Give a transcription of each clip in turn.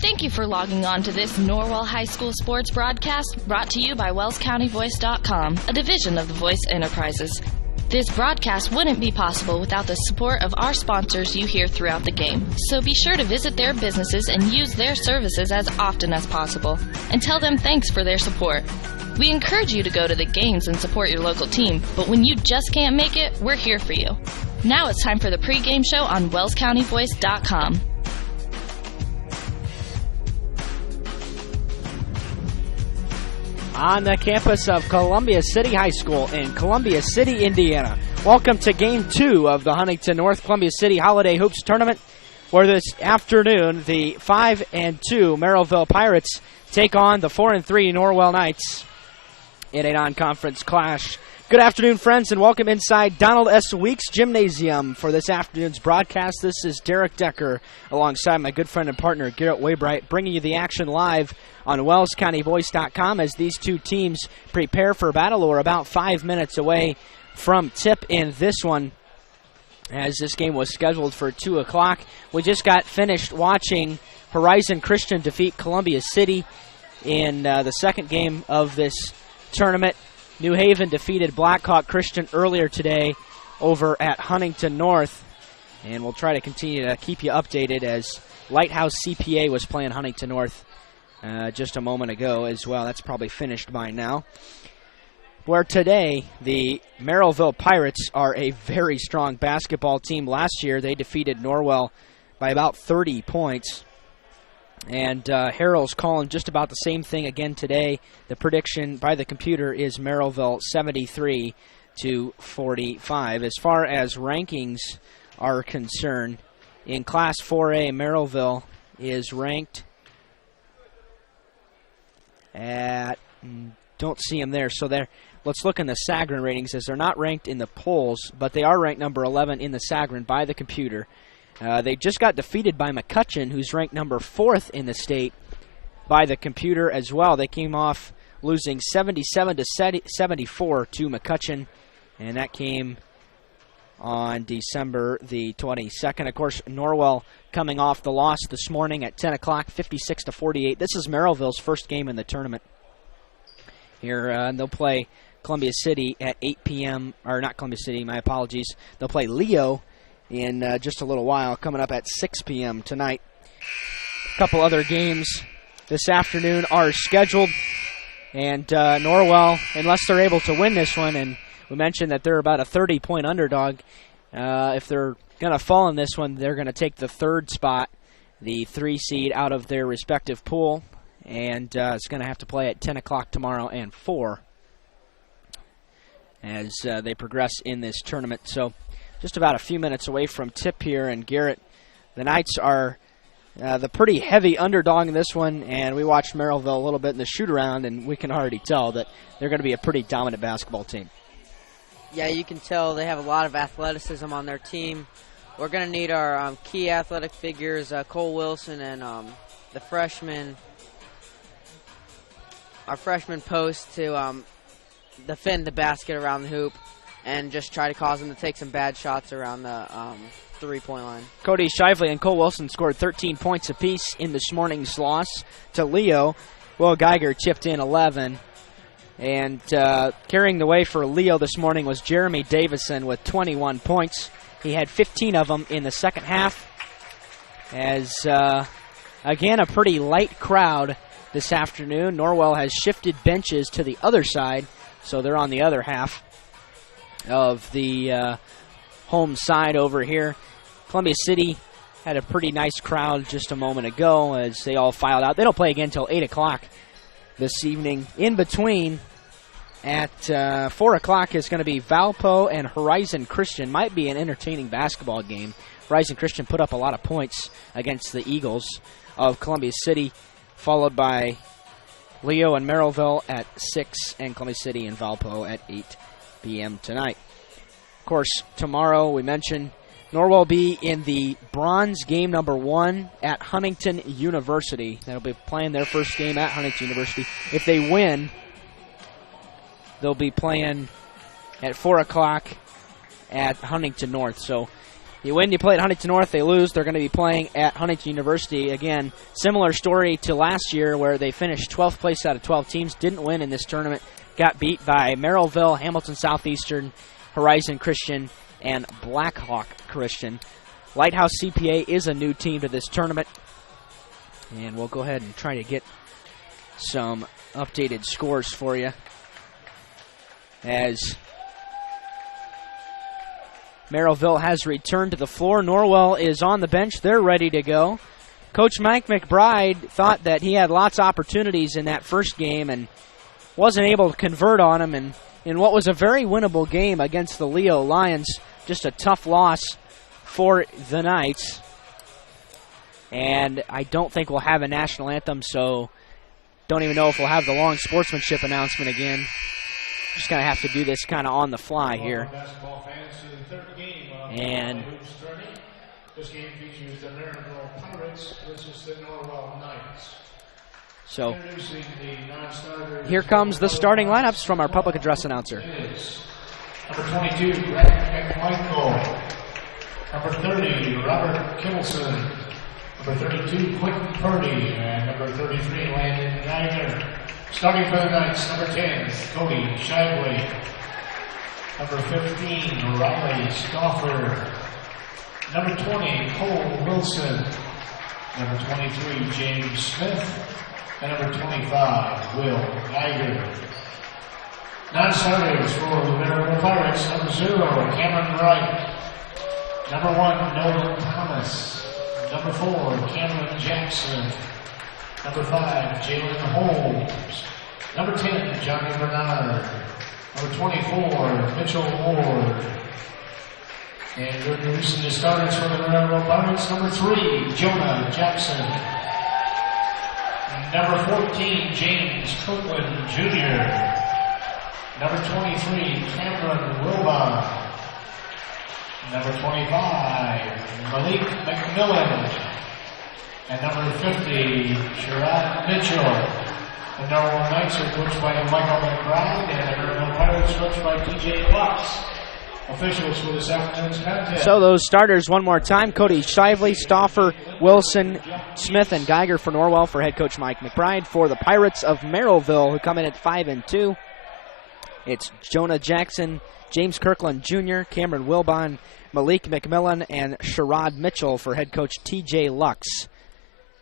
Thank you for logging on to this Norwell High School sports broadcast brought to you by WellsCountyVoice.com, a division of the Voice Enterprises. This broadcast wouldn't be possible without the support of our sponsors you hear throughout the game. So be sure to visit their businesses and use their services as often as possible, and tell them thanks for their support. We encourage you to go to the games and support your local team, but when you just can't make it, we're here for you. Now it's time for the pregame show on WellsCountyVoice.com. On the campus of Columbia City High School in Columbia City, Indiana. Welcome to Game 2 of the Huntington North Columbia City Holiday Hoops Tournament, where this afternoon the 5-2 Merrilville Pirates take on the 4-3 Norwell Knights in a non-conference clash. Good afternoon, friends, and welcome inside Donald S. Weeks Gymnasium for this afternoon's broadcast. This is Derek Decker alongside my good friend and partner Garrett Waybright, bringing you the action live on WellsCountyVoice.com as these two teams prepare for battle. We're about 5 minutes away from tip in this one, as this game was scheduled for 2 o'clock. We just got finished watching Horizon Christian defeat Columbia City in the second game of this tournament. New Haven defeated Blackhawk Christian earlier today over at Huntington North. And we'll try to continue to keep you updated as Lighthouse CPA was playing Huntington North just a moment ago as well. That's probably finished by now. Where today, the Merrilville Pirates are a very strong basketball team. Last year, they defeated Norwell by about 30 points. And Harrell's calling just about the same thing again today. The prediction by the computer is Merrilville 73-45. As far as rankings are concerned, in Class 4A, Merrilville is ranked at, don't see them there. So let's look in the Sagarin ratings, as they're not ranked in the polls, but they are ranked number 11 in the Sagarin by the computer. They just got defeated by McCutcheon, who's ranked number 4th in the state by the computer as well. They came off losing 77-74 to McCutcheon, and that came on December the 22nd. Of course, Norwell coming off the loss this morning at 10 o'clock, 56-48. This is Merrillville's first game in the tournament here, and they'll play Columbia City at 8 p.m., or not Columbia City, my apologies. They'll play Leo in just a little while, coming up at 6 p.m. tonight. A couple other games this afternoon are scheduled, and Norwell, unless they're able to win this one, and we mentioned that they're about a 30-point underdog, if they're going to fall in this one, they're going to take the third spot, the 3 seed, out of their respective pool, and it's going to have to play at 10 o'clock tomorrow and 4 as they progress in this tournament. So just about a few minutes away from tip here, and Garrett, the Knights are the pretty heavy underdog in this one, and we watched Merrilville a little bit in the shoot-around, and we can already tell that they're going to be a pretty dominant basketball team. Yeah, you can tell they have a lot of athleticism on their team. We're going to need our key athletic figures, Cole Wilson and the freshman, our freshman post, to defend the basket around the hoop and just try to cause them to take some bad shots around the three-point line. Cody Shively and Cole Wilson scored 13 points apiece in this morning's loss to Leo. Will Geiger chipped in 11. And carrying the way for Leo this morning was Jeremy Davison with 21 points. He had 15 of them in the second half. As, again, a pretty light crowd this afternoon. Norwell has shifted benches to the other side, so they're on the other half of the home side over here. Columbia City had a pretty nice crowd just a moment ago as they all filed out. They don't play again until 8 o'clock this evening. In between, at 4 o'clock is going to be Valpo and Horizon Christian. Might be an entertaining basketball game. Horizon Christian put up a lot of points against the Eagles of Columbia City, followed by Leo and Merrilville at 6, and Columbia City and Valpo at 8 p.m. tonight. Of course, tomorrow we mentioned Norwell will be in the bronze game number 1 at Huntington University. They'll be playing their first game at Huntington University. If they win, they'll be playing at 4 o'clock at Huntington North. So You win, you play at Huntington North, they lose. They're going to be playing at Huntington University. Again, similar story to last year where they finished 12th place out of 12 teams, didn't win in this tournament, got beat by Merrilville, Hamilton Southeastern, Horizon Christian, and Blackhawk Christian. Lighthouse CPA is a new team to this tournament, and we'll go ahead and try to get some updated scores for you as Merrilville has returned to the floor. Norwell is on the bench. They're ready to go. Coach Mike McBride thought that he had lots of opportunities in that first game and wasn't able to convert on them. And in what was a very winnable game against the Leo Lions, just a tough loss for the Knights. And I don't think we'll have a national anthem, so don't even know if we'll have the long sportsmanship announcement again. Just going to have to do this kind of on the fly here. And this game features the Merrilville Pirates versus the Norwell Knights. So here comes the starting lineups from our public address announcer. Number 22, Brett McMichael. Number 30, Robert Kittleson. Number 32, Quentin Purdy. And number 33, Landon Geiger. Starting for the Knights, number 10, Cody Shively. Number 15, Riley Stauffer. Number 20, Cole Wilson. Number 23, James Smith. And number 25, Will Geiger. Non-starters for the Merrilville Pirates, number 0, Cameron Wright. Number 1, Nolan Thomas. Number 4, Cameron Jackson. Number 5, Jalen Holmes. Number 10, Johnny Bernard. Number 24, Mitchell Ward. And introducing the starters for the Norwell Pirates, number 3, Jonah Jackson. Number 14, James Copeland Jr. Number 23, Cameron Wilbon. Number 25, Malik McMillan. And number 50, Sherrod Mitchell. The Norwell Knights are coached by Michael McBride, and the Merrilville Pirates coached by TJ Lux. Officials for this afternoon's contest. So those starters one more time: Cody Shively, Stauffer, Wilson, Smith, and Geiger for Norwell for head coach Mike McBride. For the Pirates of Merrilville, who come in at 5-2, it's Jonah Jackson, James Kirkland Jr., Cameron Wilbon, Malik McMillan, and Sherrod Mitchell for head coach TJ Lux.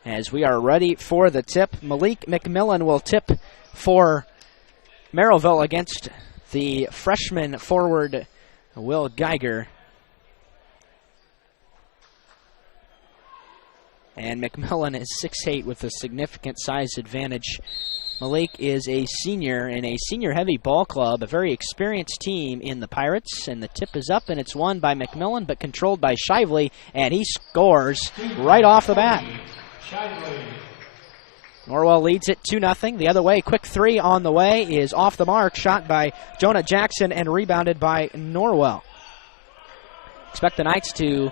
As we are ready for the tip, Malik McMillan will tip for Merrilville against the freshman forward Will Geiger. And McMillan is 6'8" with a significant size advantage. Malik is a senior in a senior-heavy ball club, a very experienced team in the Pirates, and the tip is up, and it's won by McMillan, but controlled by Shively, and he scores right off the bat. Norwell leads it 2-0. The other way, quick three on the way is off the mark, shot by Jonah Jackson and rebounded by Norwell. Expect the Knights to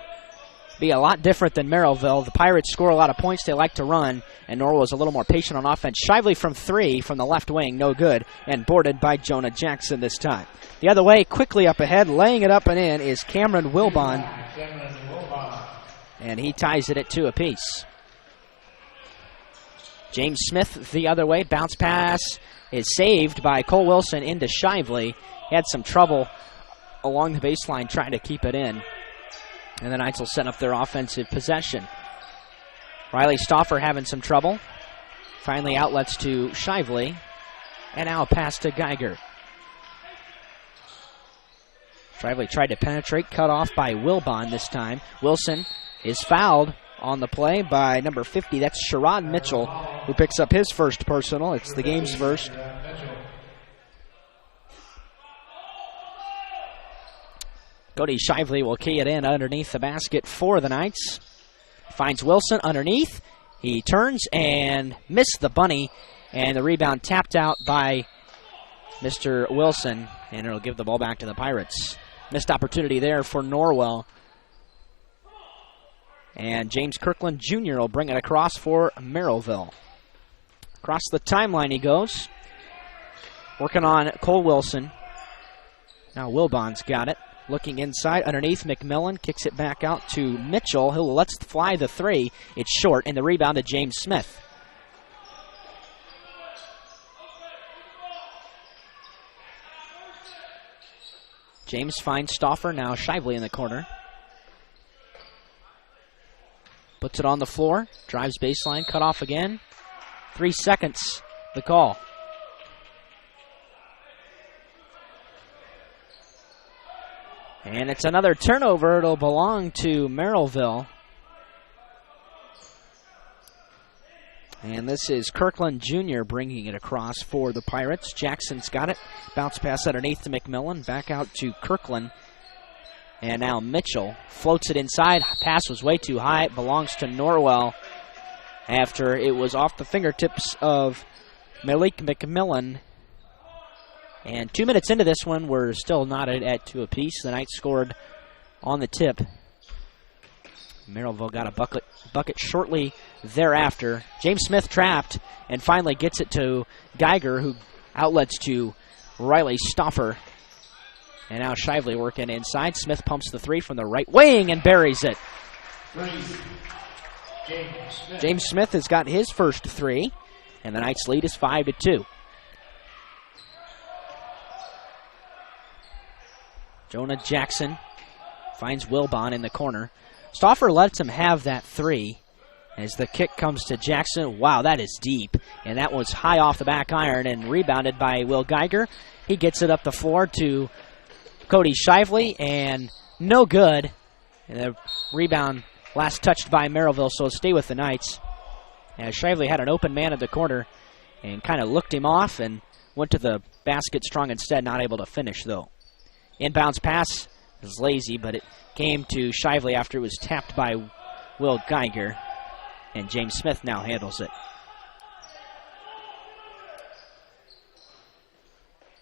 be a lot different than Merrilville. The Pirates score a lot of points. They like to run, and Norwell is a little more patient on offense. Shively from three from the left wing, no good, and boarded by Jonah Jackson this time. The other way, quickly up ahead, laying it up and in is Cameron Wilbon, and he ties it at 2 apiece. James Smith the other way, bounce pass is saved by Cole Wilson into Shively. He had some trouble along the baseline trying to keep it in. And the Knights will set up their offensive possession. Riley Stauffer having some trouble. Finally outlets to Shively. And now a pass to Geiger. Shively tried to penetrate, cut off by Wilbon this time. Wilson is fouled on the play by number 50. That's Sherrod Mitchell, who picks up his first personal. It's the game's first. Cody Shively will key it in underneath the basket for the Knights. Finds Wilson underneath. He turns and missed the bunny, and the rebound tapped out by Mr. Wilson, and it'll give the ball back to the Pirates. Missed opportunity there for Norwell. And James Kirkland Jr. will bring it across for Merrilville. Across the timeline he goes. Working on Cole Wilson. Now Wilbon's got it. Looking inside, underneath, McMillan kicks it back out to Mitchell, who lets fly the three. It's short, and the rebound to James Smith. James finds Stauffer, now Shively in the corner. Puts it on the floor, drives baseline, cut off again. 3 seconds, the call. And it's another turnover. It'll belong to Merrilville. And this is Kirkland Jr. bringing it across for the Pirates. Jackson's got it. Bounce pass underneath to McMillan. Back out to Kirkland. And now Mitchell floats it inside. Pass was way too high. It belongs to Norwell after it was off the fingertips of Malik McMillan. And 2 minutes into this one, we're still knotted at 2 apiece. The Knights scored on the tip. Merrilville got a bucket shortly thereafter. James Smith trapped and finally gets it to Geiger, who outlets to Riley Stauffer. And now Shively working inside. Smith pumps the three from the right wing and buries it. James Smith has got his first three, and the Knights' lead is 5-2. Jonah Jackson finds Wilbon in the corner. Stauffer lets him have that three as the kick comes to Jackson. Wow, that is deep. And that was high off the back iron and rebounded by Will Geiger. He gets it up the floor to Cody Shively, and no good. And the rebound last touched by Merrilville, so stay with the Knights. As Shively had an open man at the corner and kind of looked him off and went to the basket strong instead, not able to finish though. Inbounds pass is lazy, but it came to Shively after it was tapped by Will Geiger, and James Smith now handles it.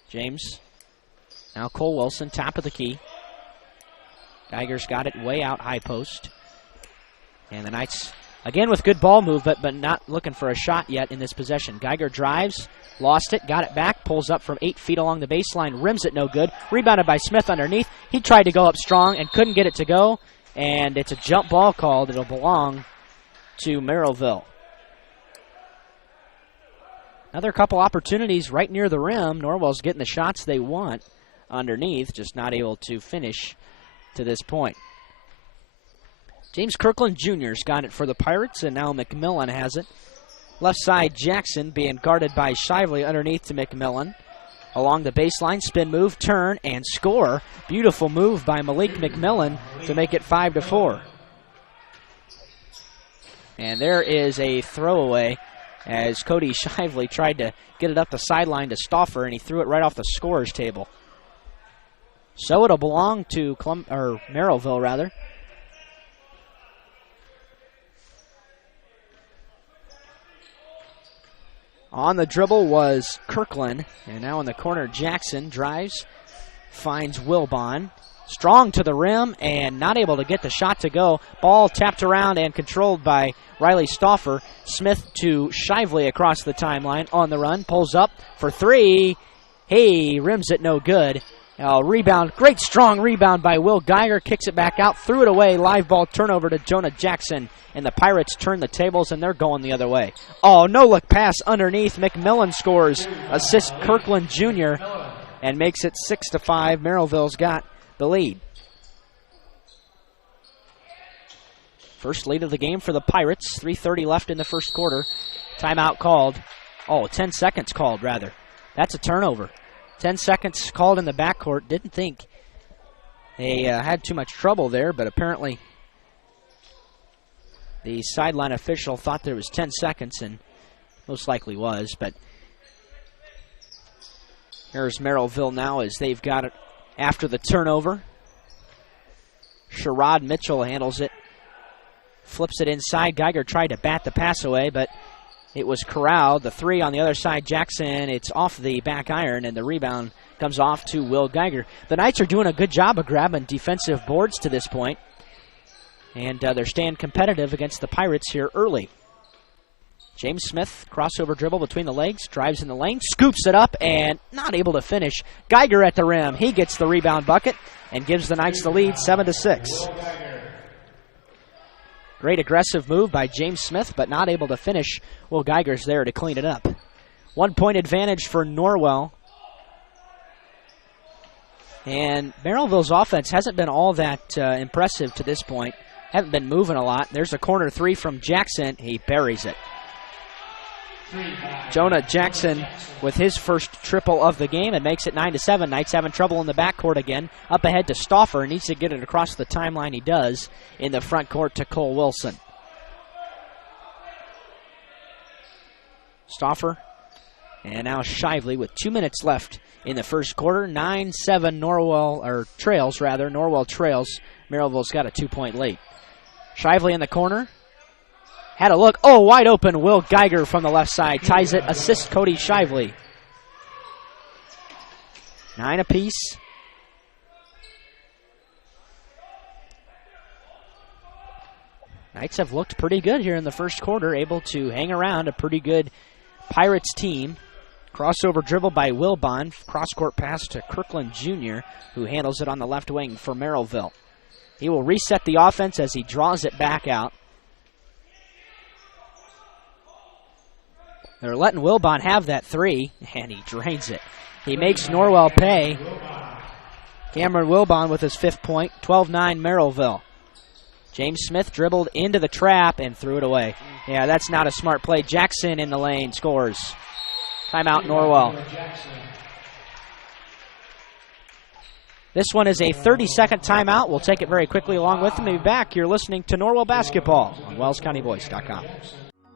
James, now Cole Wilson, top of the key. Geiger's got it way out high post. And the Knights, again with good ball movement, but not looking for a shot yet in this possession. Geiger drives, lost it, got it back, pulls up from 8 feet along the baseline, rims it no good. Rebounded by Smith underneath. He tried to go up strong and couldn't get it to go, and it's a jump ball called. It'll belong to Merrilville. Another couple opportunities right near the rim. Norwell's getting the shots they want underneath, just not able to finish to this point. James Kirkland Jr.'s got it for the Pirates, and now McMillan has it. Left side, Jackson being guarded by Shively underneath to McMillan. Along the baseline, spin move, turn, and score. Beautiful move by Malik McMillan to make it 5-4. And there is a throwaway as Cody Shively tried to get it up the sideline to Stauffer, and he threw it right off the scorer's table. So it'll belong to Merrilville, rather. On the dribble was Kirkland, and now in the corner, Jackson drives, finds Wilbon. Strong to the rim and not able to get the shot to go. Ball tapped around and controlled by Riley Stauffer. Smith to Shively across the timeline on the run. Pulls up for three. Hey, rims it no good. Rebound, great strong rebound by Will Geiger. Kicks it back out, threw it away. Live ball turnover to Jonah Jackson. And the Pirates turn the tables, and they're going the other way. Oh, no-look pass underneath. McMillan scores. Assist Kirkland Jr. and makes it 6-5. Merrilville's got the lead. First lead of the game for the Pirates. 3:30 left in the first quarter. Timeout called. 10 seconds called, rather. That's a turnover. 10 seconds called in the backcourt. Didn't think they had too much trouble there, but apparently the sideline official thought there was 10 seconds, and most likely was. But here's Merrilville now as they've got it after the turnover. Sherrod Mitchell handles it. Flips it inside. Geiger tried to bat the pass away, but it was corralled. The three on the other side, Jackson, it's off the back iron, and the rebound comes off to Will Geiger. The Knights are doing a good job of grabbing defensive boards to this point, and they're staying competitive against the Pirates here early. James Smith, crossover dribble between the legs, drives in the lane, scoops it up, and not able to finish. Geiger at the rim. He gets the rebound bucket and gives the Knights the lead 7-6. Great aggressive move by James Smith, but not able to finish. Will Geiger's there to clean it up. 1 point advantage for Norwell. And Merrilville's offense hasn't been all that impressive to this point. Haven't been moving a lot. There's a corner three from Jackson. He buries it. Jonah Jackson with his first triple of the game. It makes it 9-7. Knights having trouble in the backcourt again. Up ahead to Stauffer. Needs to get it across the timeline. He does in the front court to Cole Wilson. Stauffer. And now Shively with 2 minutes left in the first quarter. 9-7 Norwell trails. Merrilville's got a 2-point lead. Shively in the corner. Had a look. Oh, wide open. Will Geiger from the left side ties it. Assist Cody Shively. 9 apiece. Knights have looked pretty good here in the first quarter, able to hang around a pretty good Pirates team. Crossover dribble by Wilbon. Cross-court pass to Kirkland Jr., who handles it on the left wing for Merrilville. He will reset the offense as he draws it back out. They're letting Wilbon have that three, and he drains it. He makes Norwell pay. Cameron Wilbon with his 5th point, 12-9 Merrilville. James Smith dribbled into the trap and threw it away. Yeah, that's not a smart play. Jackson in the lane scores. Timeout Norwell. This one is a 30-second timeout. We'll take it very quickly along with them. We'll be back. You're listening to Norwell Basketball on WellsCountyVoice.com.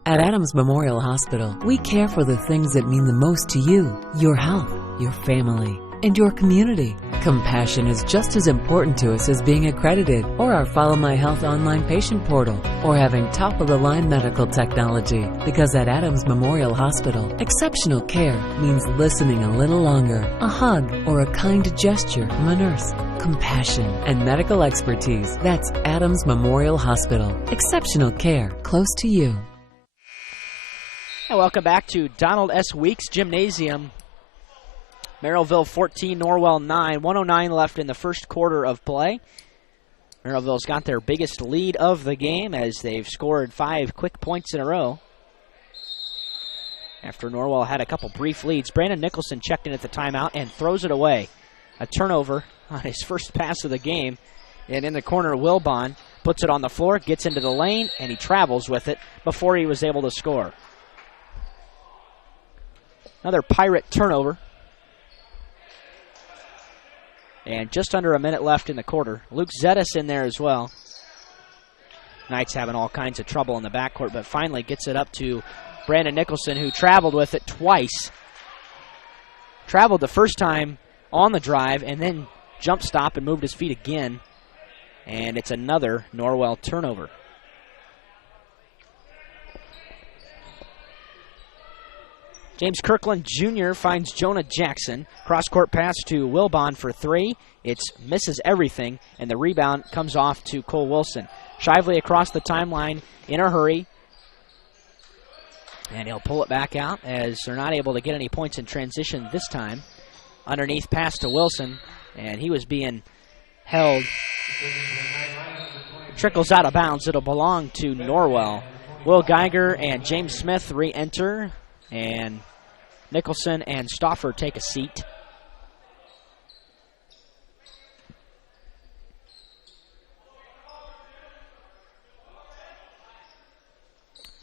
At Adams Memorial Hospital, we care for the things that mean the most to you, your health, your family, and your community. Compassion is just as important to us as being accredited, or our Follow My Health online patient portal, or having top-of-the-line medical technology. Because at Adams Memorial Hospital, exceptional care means listening a little longer, a hug, or a kind gesture from a nurse. Compassion and medical expertise. That's Adams Memorial Hospital. Exceptional care close to you. And welcome back to Donald S. Weeks Gymnasium. Merrilville 14, Norwell 9. 1:09 left in the first quarter of play. Merrilville's got their biggest lead of the game as they've scored 5 quick points in a row. After Norwell had a couple brief leads, Brandon Nicholson checked in at the timeout and throws it away. A turnover on his first pass of the game. And in the corner, Wilbon puts it on the floor, gets into the lane, and he travels with it before he was able to score. Another Pirate turnover. And just under a minute left in the quarter. Luke Zettis in there as well. Knights having all kinds of trouble in the backcourt, but finally gets it up to Brandon Nicholson, who traveled with it twice. Traveled the first time on the drive and then jump stop and moved his feet again. And it's another Norwell turnover. James Kirkland Jr. finds Jonah Jackson. Cross-court pass to Wilbon for 3. It misses everything, and the rebound comes off to Cole Wilson. Shively across the timeline in a hurry. And he'll pull it back out as they're not able to get any points in transition this time. Underneath pass to Wilson, and he was being held. Trickles out of bounds. It'll belong to Norwell. Will Geiger and James Smith re-enter, and Nicholson and Stauffer take a seat.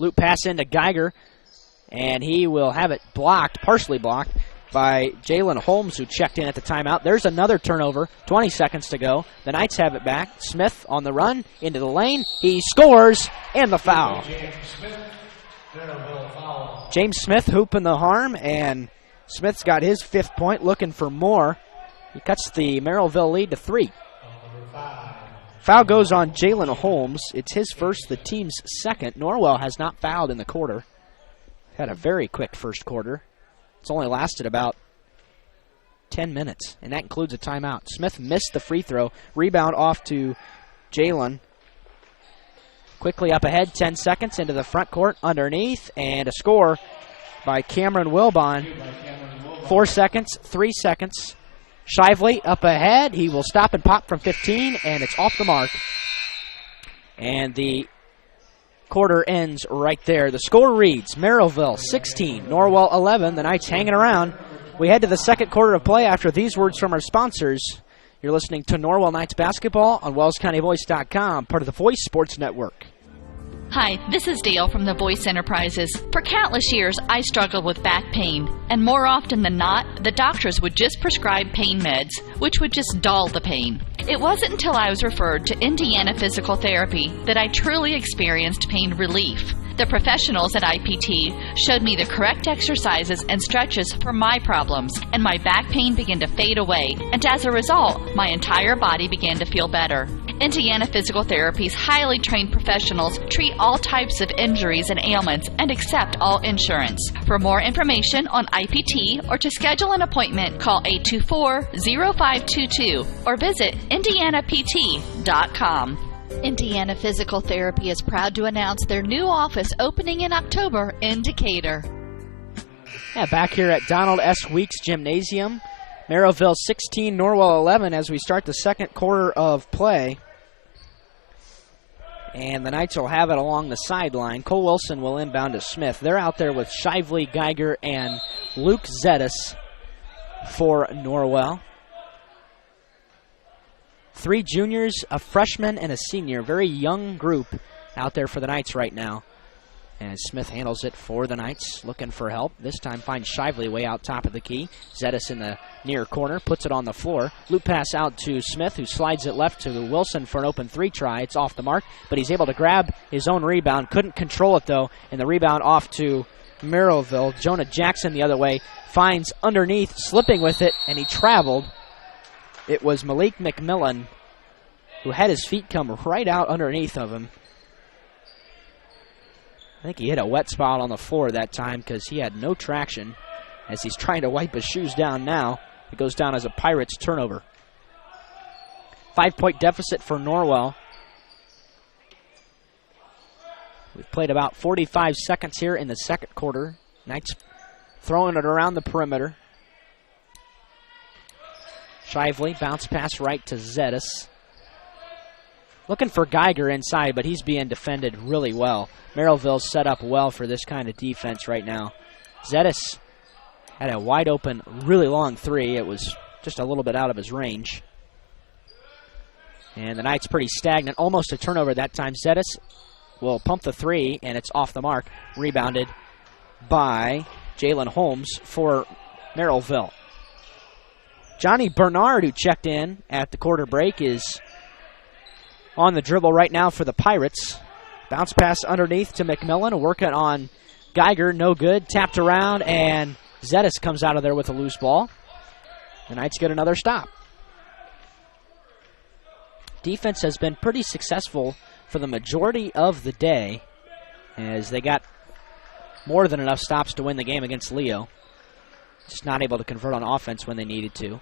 Loop pass into Geiger, and he will have it blocked, partially blocked, by Jalen Holmes, who checked in at the timeout. There's another turnover, 20 seconds to go. The Knights have it back. Smith on the run, into the lane. He scores, and the foul. James Smith hooping the harm, and Smith's got his 5th point, looking for more. He cuts the Merrilville lead to 3. Foul goes on Jalen Holmes. It's his first, the team's second. Norwell has not fouled in the quarter. Had a very quick first quarter. It's only lasted about 10 minutes, and that includes a timeout. Smith missed the free throw. Rebound off to Jalen. Quickly up ahead, 10 seconds into the front court, underneath, and a score by Cameron Wilbon. 4 seconds, 3 seconds. Shively up ahead. He will stop and pop from 15, and it's off the mark. And the quarter ends right there. The score reads Merrilville 16, Norwell 11. The Knights hanging around. We head to the second quarter of play after these words from our sponsors. You're listening to Norwell Knights basketball on WellsCountyVoice.com, part of the Voice Sports Network. Hi, this is Dale from the Voice Enterprises. For countless years, I struggled with back pain, and more often than not, the doctors would just prescribe pain meds, which would just dull the pain. It wasn't until I was referred to Indiana Physical Therapy that I truly experienced pain relief. The professionals at IPT showed me the correct exercises and stretches for my problems, and my back pain began to fade away, and as a result, my entire body began to feel better. Indiana Physical Therapy's highly trained professionals treat all types of injuries and ailments and accept all insurance. For more information on IPT or to schedule an appointment, call 824-0522 or visit indianapt.com. Indiana Physical Therapy is proud to announce their new office opening in October in Decatur. Yeah, back here at Donald S. Weeks Gymnasium. Merrilville 16, Norwell 11 as we start the second quarter of play. And the Knights will have it along the sideline. Cole Wilson will inbound to Smith. They're out there with Shively, Geiger, and Luke Zetis for Norwell. 3 juniors, a freshman, and a senior. Very young group out there for the Knights right now. And Smith handles it for the Knights, looking for help. This time finds Shively way out top of the key. Zetis in the near corner, puts it on the floor. Loop pass out to Smith, who slides it left to Wilson for an open 3 try. It's off the mark, but he's able to grab his own rebound. Couldn't control it, though, and the rebound off to Merrilville. Jonah Jackson the other way finds underneath, slipping with it, and he traveled. It was Malik McMillan who had his feet come right out underneath of him. I think he hit a wet spot on the floor that time because he had no traction as he's trying to wipe his shoes down now. It goes down as a Pirates turnover. 5-point deficit for Norwell. We've played about 45 seconds here in the second quarter. Knights throwing it around the perimeter. Shively, bounce pass right to Zetis. Looking for Geiger inside, but he's being defended really well. Merrilville's set up well for this kind of defense right now. Zetis had a wide open, really long 3. It was just a little bit out of his range. And the Knights pretty stagnant. Almost a turnover that time. Zetis will pump the 3, and it's off the mark. Rebounded by Jalen Holmes for Merrilville. Johnny Bernard, who checked in at the quarter break, is on the dribble right now for the Pirates. Bounce pass underneath to McMillan, working on Geiger, no good. Tapped around, and Zetis comes out of there with a loose ball. The Knights get another stop. Defense has been pretty successful for the majority of the day as they got more than enough stops to win the game against Leo. Just not able to convert on offense when they needed to.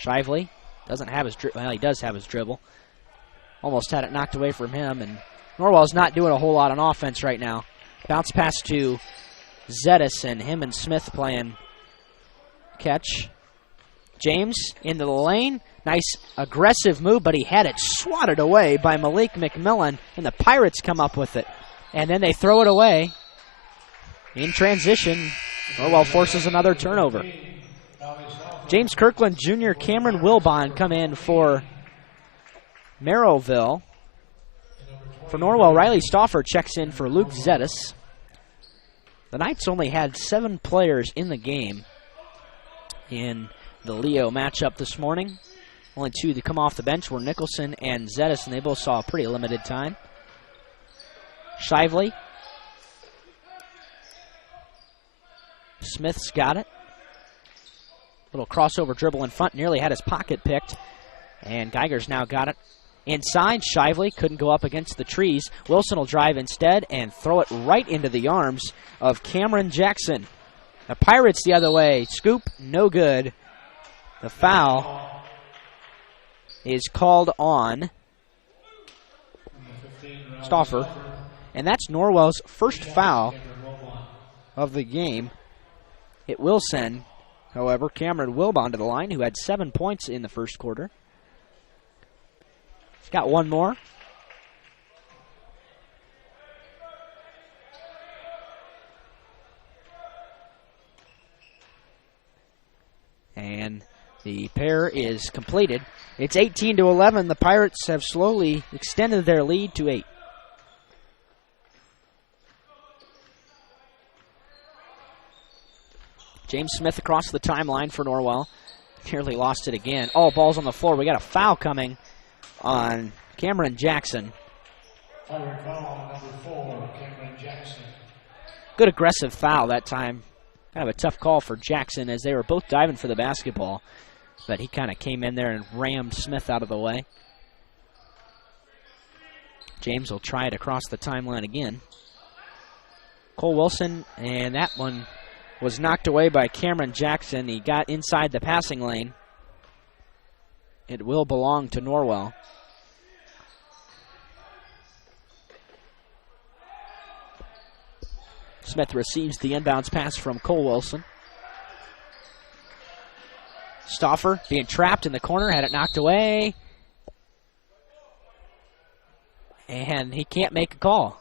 Shively doesn't have his dribble. Well, he does have his dribble. Almost had it knocked away from him, and Norwell's not doing a whole lot on offense right now. Bounce pass to Zetis, and him and Smith playing catch. James into the lane. Nice aggressive move, but he had it swatted away by Malik McMillan, and the Pirates come up with it. And then they throw it away. In transition, Norwell forces another turnover. James Kirkland Jr., Cameron Wilbon come in for Merrilville. For Norwell, Riley Stauffer checks in for Luke Zetis. The Knights only had 7 players in the game in the Leo matchup this morning. Only 2 to come off the bench were Nicholson and Zetis, and they both saw a pretty limited time. Shively. Smith's got it. Little crossover dribble in front, nearly had his pocket picked. And Geiger's now got it. Inside, Shively couldn't go up against the trees. Wilson will drive instead and throw it right into the arms of Cameron Jackson. The Pirates the other way. Scoop, no good. The foul is called on Stauffer. And that's Norwell's first foul of the game. It will send, however, Cameron Wilbon to the line, who had 7 points in the first quarter. He's got one more. And the pair is completed. It's 18-11. The Pirates have slowly extended their lead to 8. James Smith across the timeline for Norwell. Nearly lost it again. Oh, ball's on the floor. We got a foul coming on Cameron Jackson. Pirate foul number 4, Cameron Jackson. Good aggressive foul that time. Kind of a tough call for Jackson as they were both diving for the basketball. But he kind of came in there and rammed Smith out of the way. James will try it across the timeline again. Cole Wilson, and that one was knocked away by Cameron Jackson. He got inside the passing lane. It will belong to Norwell. Smith receives the inbounds pass from Cole Wilson. Stauffer being trapped in the corner, had it knocked away. And he can't make a call.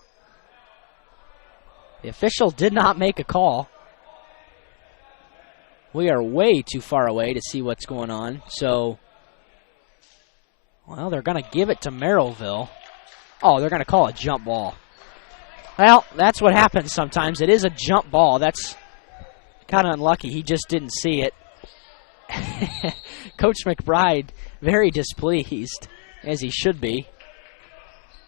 The official did not make a call. We are way too far away to see what's going on. So, well, they're going to give it to Merrilville. Oh, they're going to call a jump ball. Well, that's what happens sometimes. It is a jump ball. That's kind of unlucky. He just didn't see it. Coach McBride very displeased, as he should be.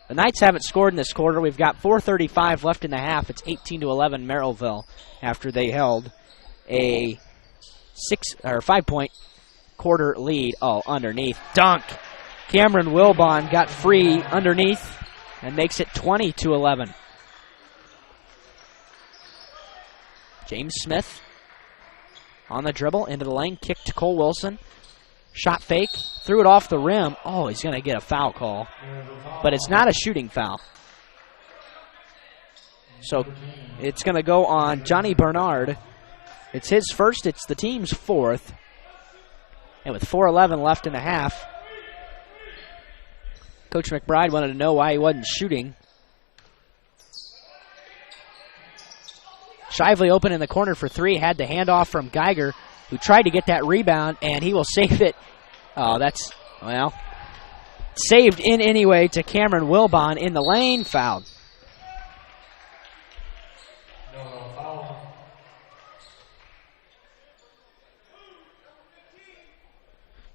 The Knights haven't scored in this quarter. We've got 4:35 left in the half. It's 18-11 Merrilville after they held a 5-point quarter lead. Oh, underneath. Dunk. Cameron Wilbon got free underneath and makes it 20-11. James Smith on the dribble, into the lane, kick to Cole Wilson. Shot fake, threw it off the rim. Oh, he's going to get a foul call. But it's not a shooting foul. So it's going to go on Johnny Bernard. It's his first, it's the team's fourth. And with 4:11 left in the half, Coach McBride wanted to know why he wasn't shooting. Shively open in the corner for three, had the handoff from Geiger, who tried to get that rebound, and he will save it. Oh, that's, well, saved in anyway to Cameron Wilbon in the lane, fouled.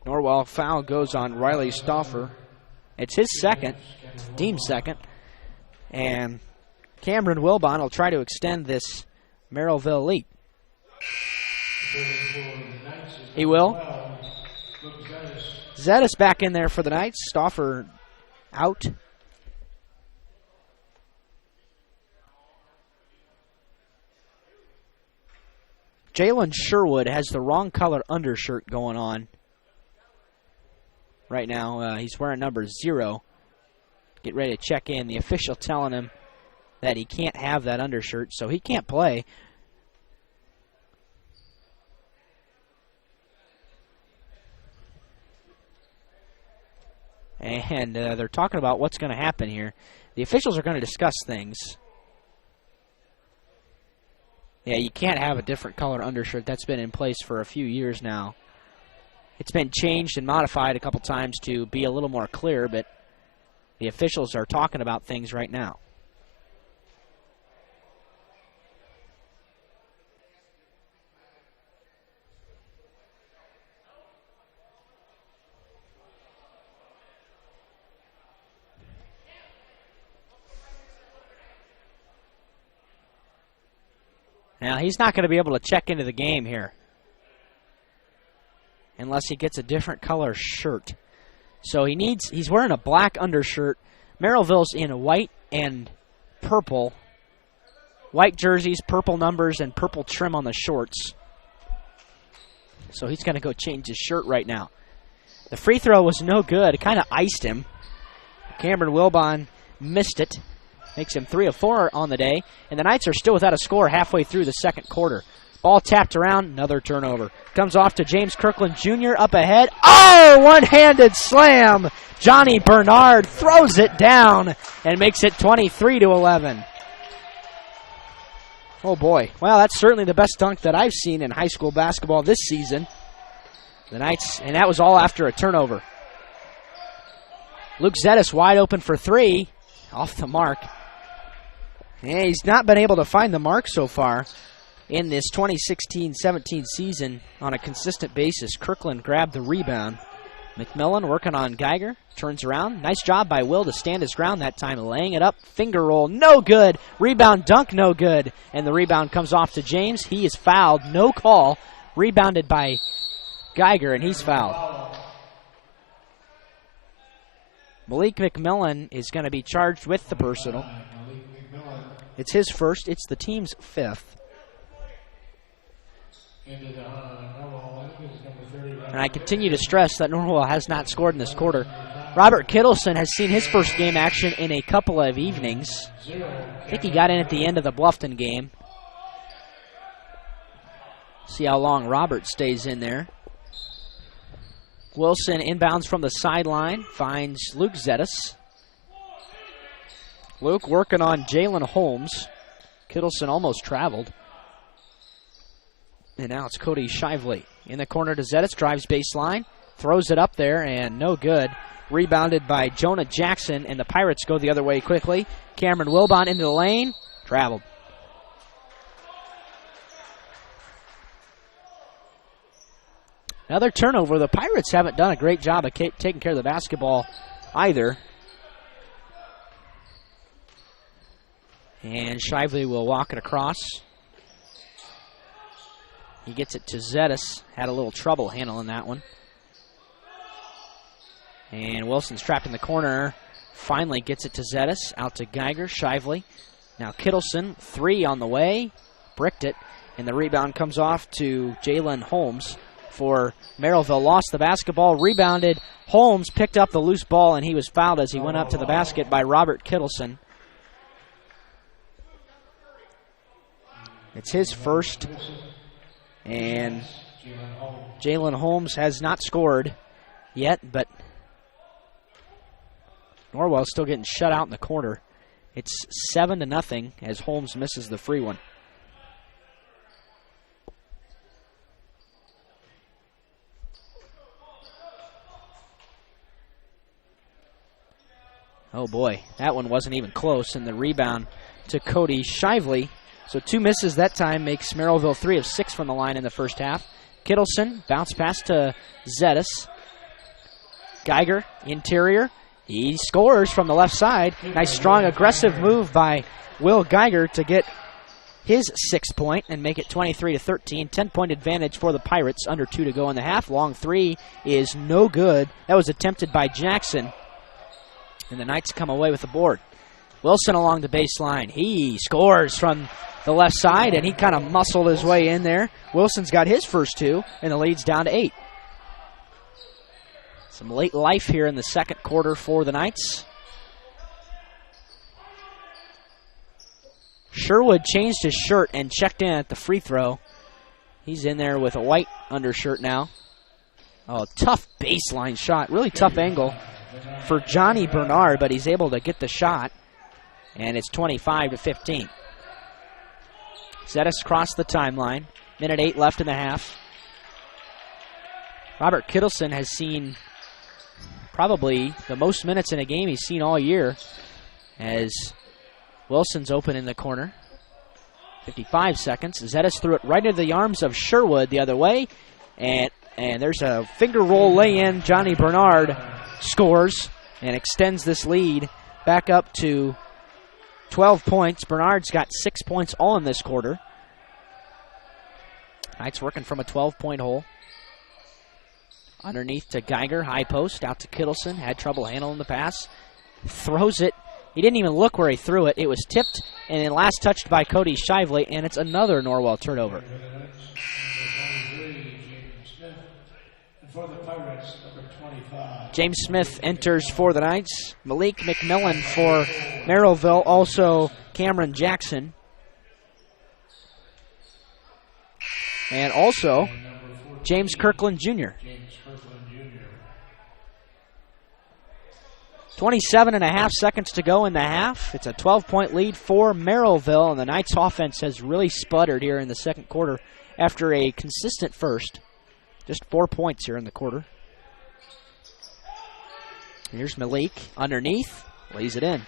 Norwell foul goes on Riley Stauffer. It's his second, team's second, and Cameron Wilbon will try to extend this Merrilville lead. He will. Zettis back in there for the Knights. Stauffer out. Jalen Sherwood has the wrong color undershirt going on right now. He's wearing number 0. Get ready to check in. The official telling him that he can't have that undershirt, so he can't play. And they're talking about what's going to happen here. The officials are going to discuss things. Yeah, you can't have a different color undershirt. That's been in place for a few years now. It's been changed and modified a couple times to be a little more clear, but the officials are talking about things right now. Now, he's not going to be able to check into the game here unless he gets a different color shirt. So he's wearing a black undershirt. Merrilville's in white and purple. White jerseys, purple numbers, and purple trim on the shorts. So he's going to go change his shirt right now. The free throw was no good. It kind of iced him. Cameron Wilbon missed it. Makes him 3 of 4 on the day. And the Knights are still without a score halfway through the second quarter. Ball tapped around, another turnover. Comes off to James Kirkland Jr. up ahead. Oh, one-handed slam. Johnny Bernard throws it down and makes it 23-11. Oh, boy. Well, that's certainly the best dunk that I've seen in high school basketball this season. The Knights, and that was all after a turnover. Luke Zettis wide open for 3. Off the mark. Yeah, he's not been able to find the mark so far in this 2016-17 season on a consistent basis. Kirkland grabbed the rebound. McMillan working on Geiger. Turns around. Nice job by Will to stand his ground that time, laying it up. Finger roll, no good. Rebound dunk, no good. And the rebound comes off to James. He is fouled. No call. Rebounded by Geiger, and he's fouled. Malik McMillan is going to be charged with the personal. It's his first. It's the team's 5th. And I continue to stress that Norwell has not scored in this quarter. Robert Kittleson has seen his first game action in a couple of evenings. I think he got in at the end of the Bluffton game. See how long Robert stays in there. Wilson inbounds from the sideline, finds Luke Zettis. Luke working on Jalen Holmes. Kittleson almost traveled. And now it's Cody Shively. In the corner to Zettis, drives baseline, throws it up there, and no good. Rebounded by Jonah Jackson, and the Pirates go the other way quickly. Cameron Wilbon into the lane, traveled. Another turnover. The Pirates haven't done a great job of taking care of the basketball either. And Shively will walk it across. He gets it to Zettis. Had a little trouble handling that one. And Wilson's trapped in the corner. Finally gets it to Zettis. Out to Geiger. Shively. Now Kittleson. 3 on the way. Bricked it. And the rebound comes off to Jalen Holmes for Merrilville. Lost the basketball. Rebounded. Holmes picked up the loose ball, and he was fouled as he went up to the basket by Robert Kittleson. It's his first. And Jalen Holmes has not scored yet, but Norwell's still getting shut out in the corner. It's 7-0 as Holmes misses the free one. Oh boy, that one wasn't even close, and the rebound to Cody Shively. So 2 misses that time makes Merrilville 3 of 6 from the line in the first half. Kittleson, bounce pass to Zettis. Geiger, interior. He scores from the left side. Nice, strong, aggressive move by Will Geiger to get his 6th point and make it 23-13. 10-point advantage for the Pirates. Under 2 to go in the half. Long 3 is no good. That was attempted by Jackson. And the Knights come away with the board. Wilson along the baseline. He scores from the left side, and he kind of muscled his way in there. Wilson's got his first 2, and the lead's down to 8. Some late life here in the second quarter for the Knights. Sherwood changed his shirt and checked in at the free throw. He's in there with a white undershirt now. Oh, tough baseline shot. Really tough angle for Johnny Bernard, but he's able to get the shot. And it's 25-15. Zettis crossed the timeline. Minute 8 left in the half. Robert Kittleson has seen probably the most minutes in a game he's seen all year as Wilson's open in the corner. 55 seconds. Zettis threw it right into the arms of Sherwood the other way. And there's a finger roll lay-in. Johnny Bernard scores and extends this lead back up to 12 points. Bernard's got 6 points all in this quarter. Knights working from a 12-point hole. Underneath to Geiger, high post, out to Kittleson. Had trouble handling the pass. Throws it. He didn't even look where he threw it. It was tipped and then last touched by Cody Shively, and it's another Norwell turnover. For the Pirates, number 25. James Smith enters for the Knights. Malik McMillan for Merrilville, also Cameron Jackson. And also James Kirkland Jr. 27.5 seconds to go in the half. It's a 12-point lead for Merrilville, and the Knights offense has really sputtered here in the second quarter after a consistent first. Just 4 points here in the quarter. Here's Malik underneath, lays it in.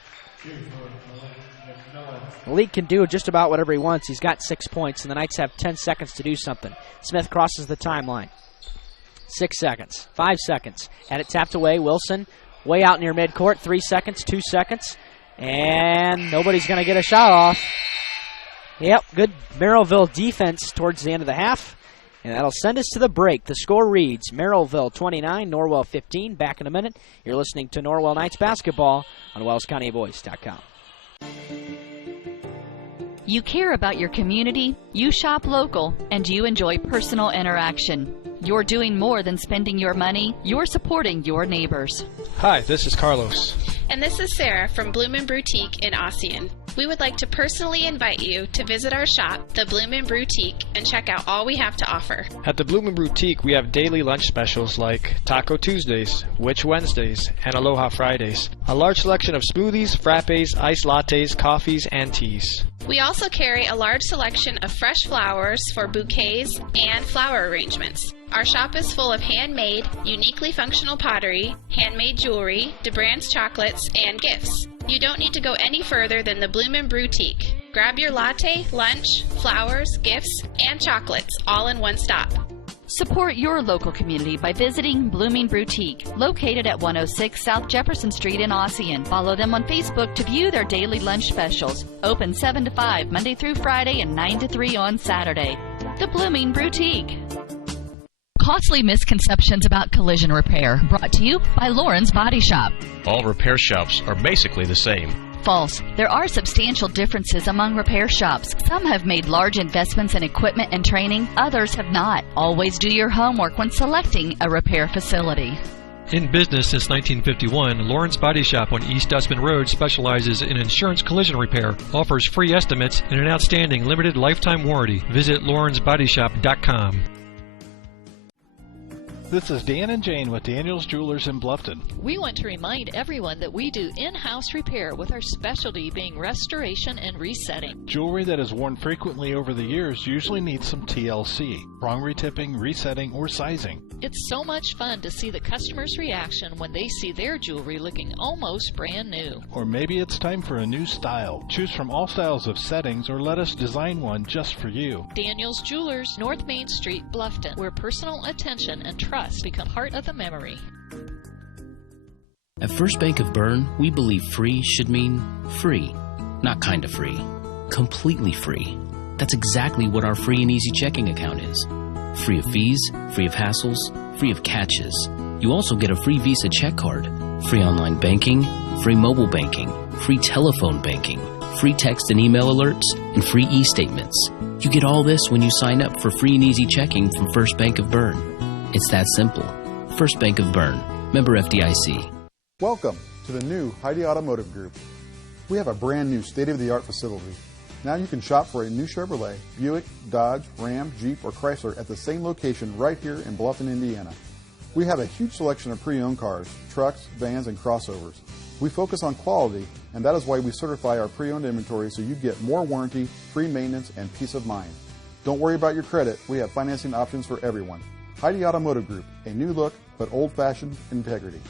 Malik can do just about whatever he wants. He's got 6 points, and the Knights have 10 seconds to do something. Smith crosses the timeline. 6 seconds, 5 seconds. Had it tapped away. Wilson way out near midcourt. 3 seconds, 2 seconds. And nobody's going to get a shot off. Yep, good Merrilville defense towards the end of the half. And that'll send us to the break. The score reads Merrilville 29, Norwell 15. Back in a minute. You're listening to Norwell Knights basketball on WellsCountyVoice.com. You care about your community, you shop local, and you enjoy personal interaction. You're doing more than spending your money. You're supporting your neighbors. Hi, this is Carlos. And this is Sarah from Bloomin' Boutique in Ossian. We would like to personally invite you to visit our shop, the Bloomin' Boutique, and check out all we have to offer. At the Bloomin' Boutique, we have daily lunch specials like Taco Tuesdays, Witch Wednesdays, and Aloha Fridays. A large selection of smoothies, frappes, iced lattes, coffees, and teas. We also carry a large selection of fresh flowers for bouquets and flower arrangements. Our shop is full of handmade, uniquely functional pottery, handmade jewelry, DeBrand's chocolates, and gifts. You don't need to go any further than the Bloomin' Boutique. Grab your latte, lunch, flowers, gifts, and chocolates all in one stop. Support your local community by visiting Blooming Boutique, located at 106 South Jefferson Street in Ossian. Follow them on Facebook to view their daily lunch specials. Open 7 to 5 Monday through Friday and 9 to 3 on Saturday. The Blooming Boutique. Costly misconceptions about collision repair, brought to you by Lauren's Body Shop. All repair shops are basically the same. False. There are substantial differences among repair shops. Some have made large investments in equipment and training, others have not. Always do your homework when selecting a repair facility. In business since 1951, Lauren's Body Shop on East Dustman Road specializes in insurance collision repair, offers free estimates, and an outstanding limited lifetime warranty. Visit lawrensbodyshop.com. This is Dan and Jane with Daniel's Jewelers in Bluffton. We want to remind everyone that we do in-house repair with our specialty being restoration and resetting. Jewelry that is worn frequently over the years usually needs some TLC, prong retipping, resetting, or sizing. It's so much fun to see the customer's reaction when they see their jewelry looking almost brand new. Or maybe it's time for a new style. Choose from all styles of settings or let us design one just for you. Daniel's Jewelers, North Main Street, Bluffton, where personal attention and trust become part of the memory. At First Bank of Bern, we believe free should mean free. Not kind of free. Completely free. That's exactly what our free and easy checking account is. Free of fees, free of hassles, free of catches. You also get a free Visa check card, free online banking, free mobile banking, free telephone banking, free text and email alerts, and free e-statements. You get all this when you sign up for free and easy checking from First Bank of Bern. It's that simple. First Bank of Bern. Member FDIC. Welcome to the new Heidi Automotive Group. We have a brand new state-of-the-art facility. Now you can shop for a new Chevrolet, Buick, Dodge, Ram, Jeep, or Chrysler at the same location right here in Bluffton, Indiana. We have a huge selection of pre-owned cars, trucks, vans, and crossovers. We focus on quality, and that is why we certify our pre-owned inventory so you get more warranty, free maintenance, and peace of mind. Don't worry about your credit. We have financing options for everyone. Heidi Automotive Group, a new look, but old-fashioned integrity.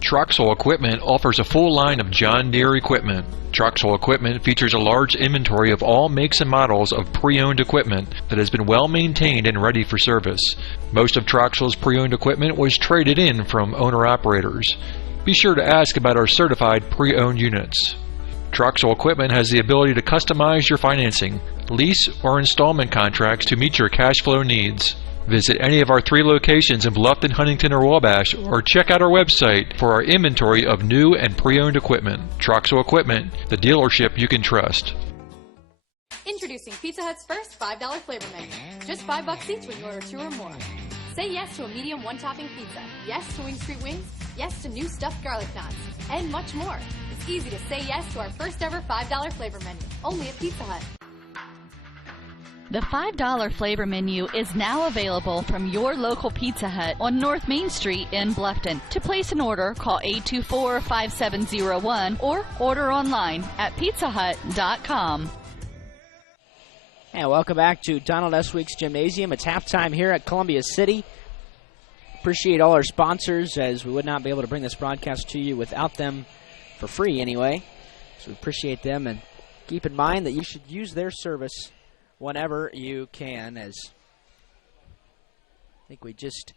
Troxel Equipment offers a full line of John Deere equipment. Troxel Equipment features a large inventory of all makes and models of pre-owned equipment that has been well maintained and ready for service. Most of Troxel's pre-owned equipment was traded in from owner-operators. Be sure to ask about our certified pre-owned units. Troxel Equipment has the ability to customize your financing, lease, or installment contracts to meet your cash flow needs. Visit any of our 3 locations in Bluffton, Huntington, or Wabash, or check out our website for our inventory of new and pre-owned equipment. Troxel Equipment, the dealership you can trust. Introducing Pizza Hut's first $5 flavor menu. Just $5 each when you order 2 or more. Say yes to a medium one-topping pizza. Yes to Wing Street Wings. Yes to new stuffed garlic knots. And much more. It's easy to say yes to our first ever $5 flavor menu. Only at Pizza Hut. The $5 flavor menu is now available from your local Pizza Hut on North Main Street in Bluffton. To place an order, call 824-5701 or order online at pizzahut.com. And welcome back to Donald S. Weeks Gymnasium. It's halftime here at Columbia City. Appreciate all our sponsors, as we would not be able to bring this broadcast to you without them for free anyway. So we appreciate them, and keep in mind that you should use their service whenever you can, as I think we just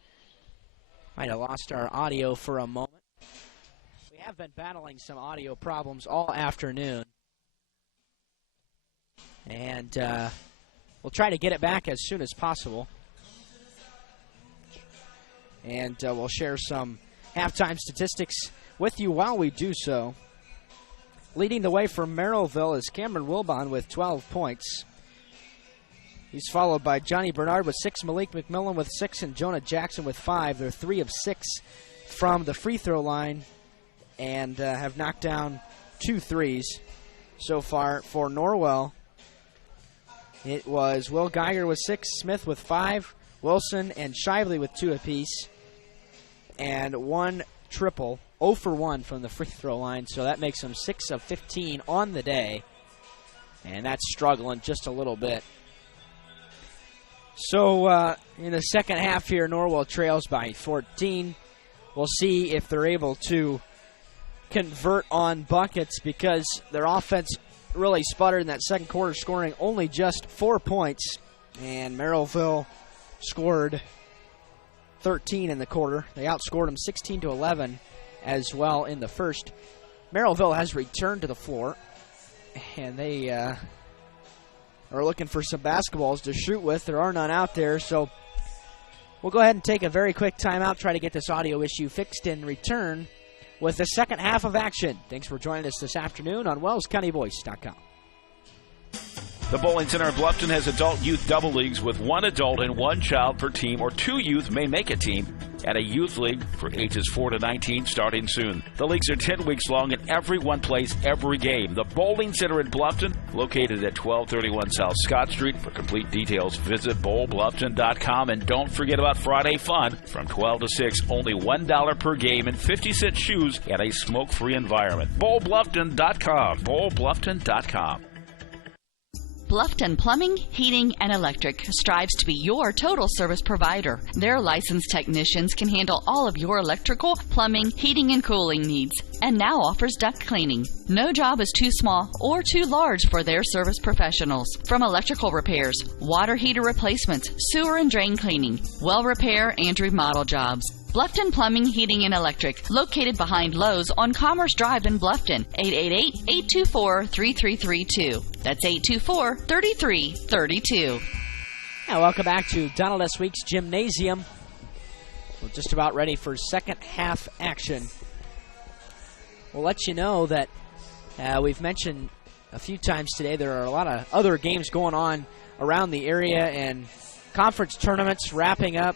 might have lost our audio for a moment. We have been battling some audio problems all afternoon. And we'll try to get it back as soon as possible. And we'll share some halftime statistics with you while we do so. Leading the way for Merrilville is Cameron Wilbon with 12 points. He's followed by Johnny Bernard with 6, Malik McMillan with 6, and Jonah Jackson with 5. They're 3 of 6 from the free throw line and have knocked down 2 threes so far for Norwell. It was Will Geiger with 6, Smith with 5, Wilson and Shively with 2 apiece, and 1 triple, 0 for 1 from the free throw line, so that makes them 6 of 15 on the day, and that's struggling just a little bit. So in the second half here, Norwell trails by 14. We'll see if they're able to convert on buckets, because their offense really sputtered in that second quarter, scoring only just 4 points. And Merrilville scored 13 in the quarter. They outscored them 16-11 as well in the first. Merrilville has returned to the floor, and they are looking for some basketballs to shoot with. There are none out there, so we'll go ahead and take a very quick timeout, try to get this audio issue fixed, and return with the second half of action. Thanks for joining us this afternoon on WellsCountyVoice.com. The Bowling Center in Bluffton has adult-youth double leagues with 1 adult and 1 child per team, or 2 youth may make a team, and a youth league for ages 4 to 19 starting soon. The leagues are 10 weeks long, and everyone plays every game. The Bowling Center in Bluffton, located at 1231 South Scott Street. For complete details, visit bowlbluffton.com, and don't forget about Friday Fun from 12 to 6. Only $1 per game and 50-cent shoes at a smoke-free environment. bowlbluffton.com. bowlbluffton.com. Bluffton Plumbing, Heating, and Electric strives to be your total service provider. Their licensed technicians can handle all of your electrical, plumbing, heating, and cooling needs, and now offers duct cleaning. No job is too small or too large for their service professionals. From electrical repairs, water heater replacements, sewer and drain cleaning, well repair, and remodel jobs. Bluffton Plumbing, Heating, and Electric, located behind Lowe's on Commerce Drive in Bluffton, 888-824-3332. That's 824-3332. And welcome back to Donald S. Weeks Gymnasium. We're just about ready for second half action. We'll let you know that we've mentioned a few times today there are a lot of other games going on around the area and conference tournaments wrapping up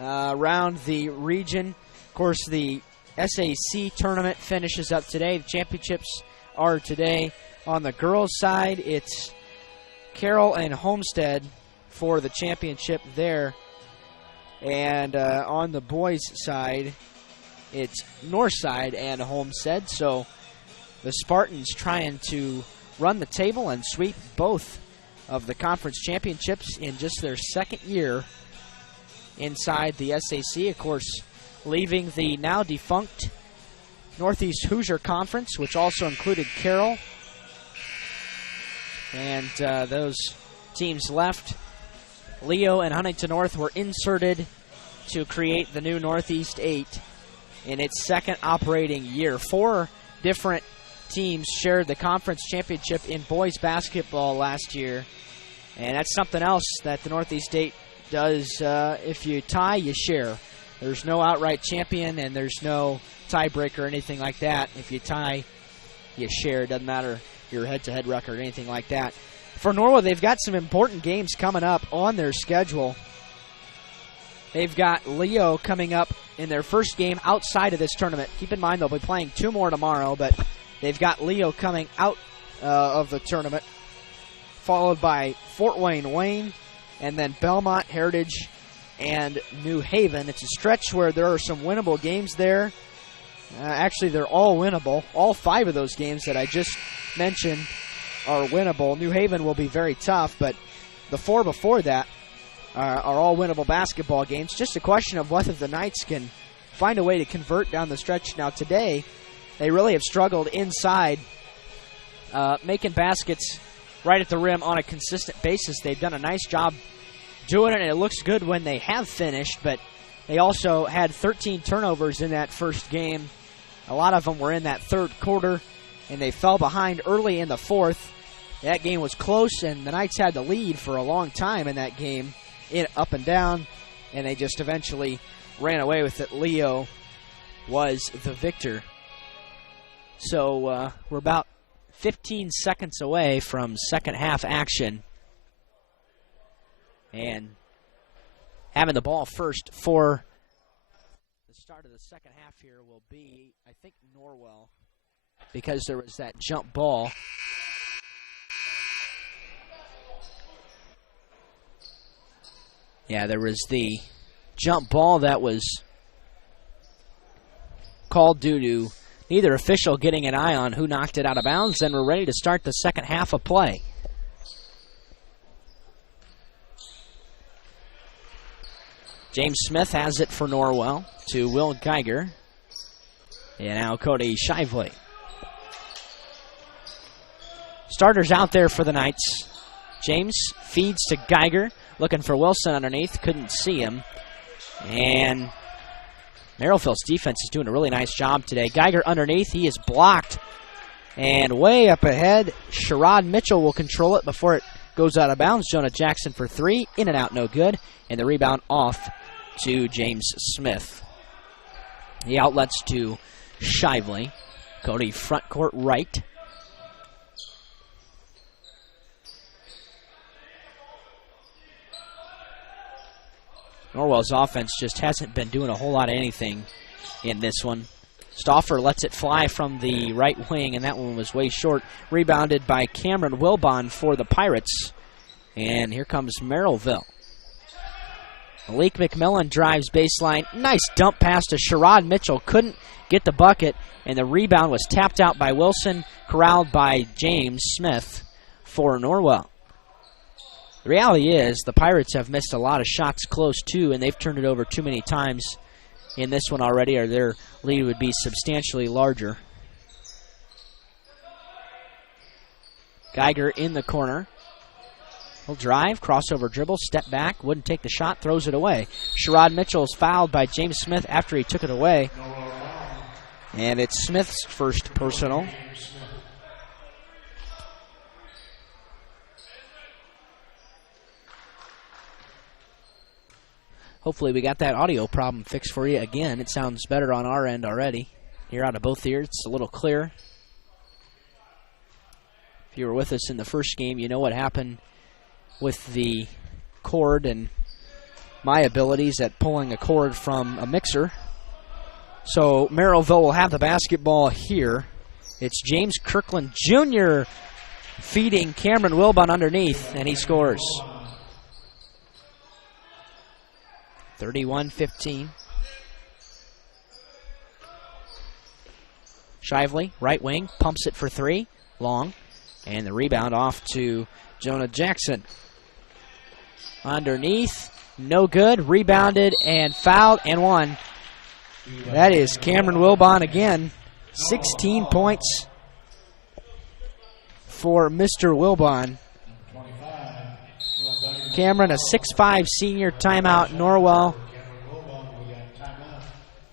around the region. Of course, the SAC tournament finishes up today. The championships are today. On the girls' side, it's Carroll and Homestead for the championship there. And on the boys' side, it's Northside and Homestead. So the Spartans trying to run the table and sweep both of the conference championships in just their second year inside the SAC. Of course, leaving the now defunct Northeast Hoosier Conference, which also included Carroll. And those teams left. Leo and Huntington North were inserted to create the new Northeast 8 in its second operating year. 4 different teams shared the conference championship in boys basketball last year. And that's something else that the Northeast 8 does. If you tie, you share. There's no outright champion, and there's no tiebreaker or anything like that. If you tie, you share. It doesn't matter your head-to-head record or anything like that. For Norwell, they've got some important games coming up on their schedule. They've got Leo coming up in their first game outside of this tournament. Keep in mind they'll be playing 2 more tomorrow, but they've got Leo coming out of the tournament, followed by Fort Wayne, and then Belmont, Heritage, and New Haven. It's a stretch where there are some winnable games there. Actually, they're all winnable. All 5 of those games that I just mentioned are winnable. New Haven will be very tough, but the 4 before that are all winnable basketball games. Just a question of whether the Knights can find a way to convert down the stretch. Now, today, they really have struggled inside, making baskets right at the rim on a consistent basis. They've done a nice job doing it, and it looks good when they have finished, but they also had 13 turnovers in that first game. A lot of them were in that third quarter, and they fell behind early in the fourth. That game was close, and the Knights had the lead for a long time in that game, up and down, and they just eventually ran away with it. Leo was the victor. So we're about 15 seconds away from second half action. And having the ball first for the start of the second half here will be, I think, Norwell, because there was that jump ball. Yeah, there was the jump ball that was called due to neither official getting an eye on who knocked it out of bounds, and we're ready to start the second half of play. James Smith has it for Norwell to Will Geiger. And now Cody Shively. Starters out there for the Knights. James feeds to Geiger, looking for Wilson underneath. Couldn't see him. And Merrilville's defense is doing a really nice job today. Geiger underneath. He is blocked. And way up ahead, Sherrod Mitchell will control it before it goes out of bounds. Jonah Jackson for 3. In and out, no good. And the rebound off to James Smith. The outlets to Shively. Cody front court right. Norwell's offense just hasn't been doing a whole lot of anything in this one. Stauffer lets it fly from the right wing, and that one was way short. Rebounded by Cameron Wilbon for the Pirates. And here comes Merrilville. Malik McMillan drives baseline. Nice dump pass to Sherrod Mitchell. Couldn't get the bucket, and the rebound was tapped out by Wilson, corralled by James Smith for Norwell. The reality is the Pirates have missed a lot of shots close, too, and they've turned it over too many times in this one already, or their lead would be substantially larger. Geiger in the corner. He'll drive, crossover dribble, step back, wouldn't take the shot, throws it away. Sherrod Mitchell's fouled by James Smith after he took it away. And it's Smith's first personal. Hopefully we got that audio problem fixed for you again. It sounds better on our end already. You're out of both ears. It's a little clearer. If you were with us in the first game, you know what happened with the cord and my abilities at pulling a cord from a mixer. So Merrilville will have the basketball here. It's James Kirkland Jr. feeding Cameron Wilbon underneath, and he scores. 31-15. Shively, right wing, pumps it for 3, long, and the rebound off to Jonah Jackson. Underneath, no good, rebounded and fouled and won. That is Cameron Wilbon again. 16 points for Mr. Wilbon. Cameron, a 6'5" senior, timeout, Norwell.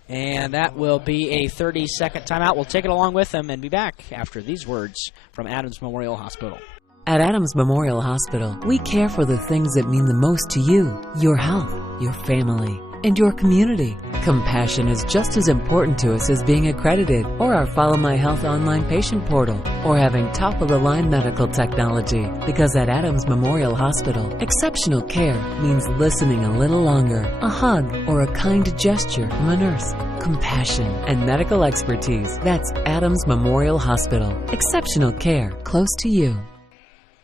And that will be a 30-second timeout. We'll take it along with them and be back after these words from Adams Memorial Hospital. At Adams Memorial Hospital, we care for the things that mean the most to you, your health, your family, and your community. Compassion is just as important to us as being accredited, or our Follow My Health online patient portal, or having top-of-the-line medical technology. Because at Adams Memorial Hospital, exceptional care means listening a little longer, a hug, or a kind gesture from a nurse. Compassion and medical expertise. That's Adams Memorial Hospital. Exceptional care close to you.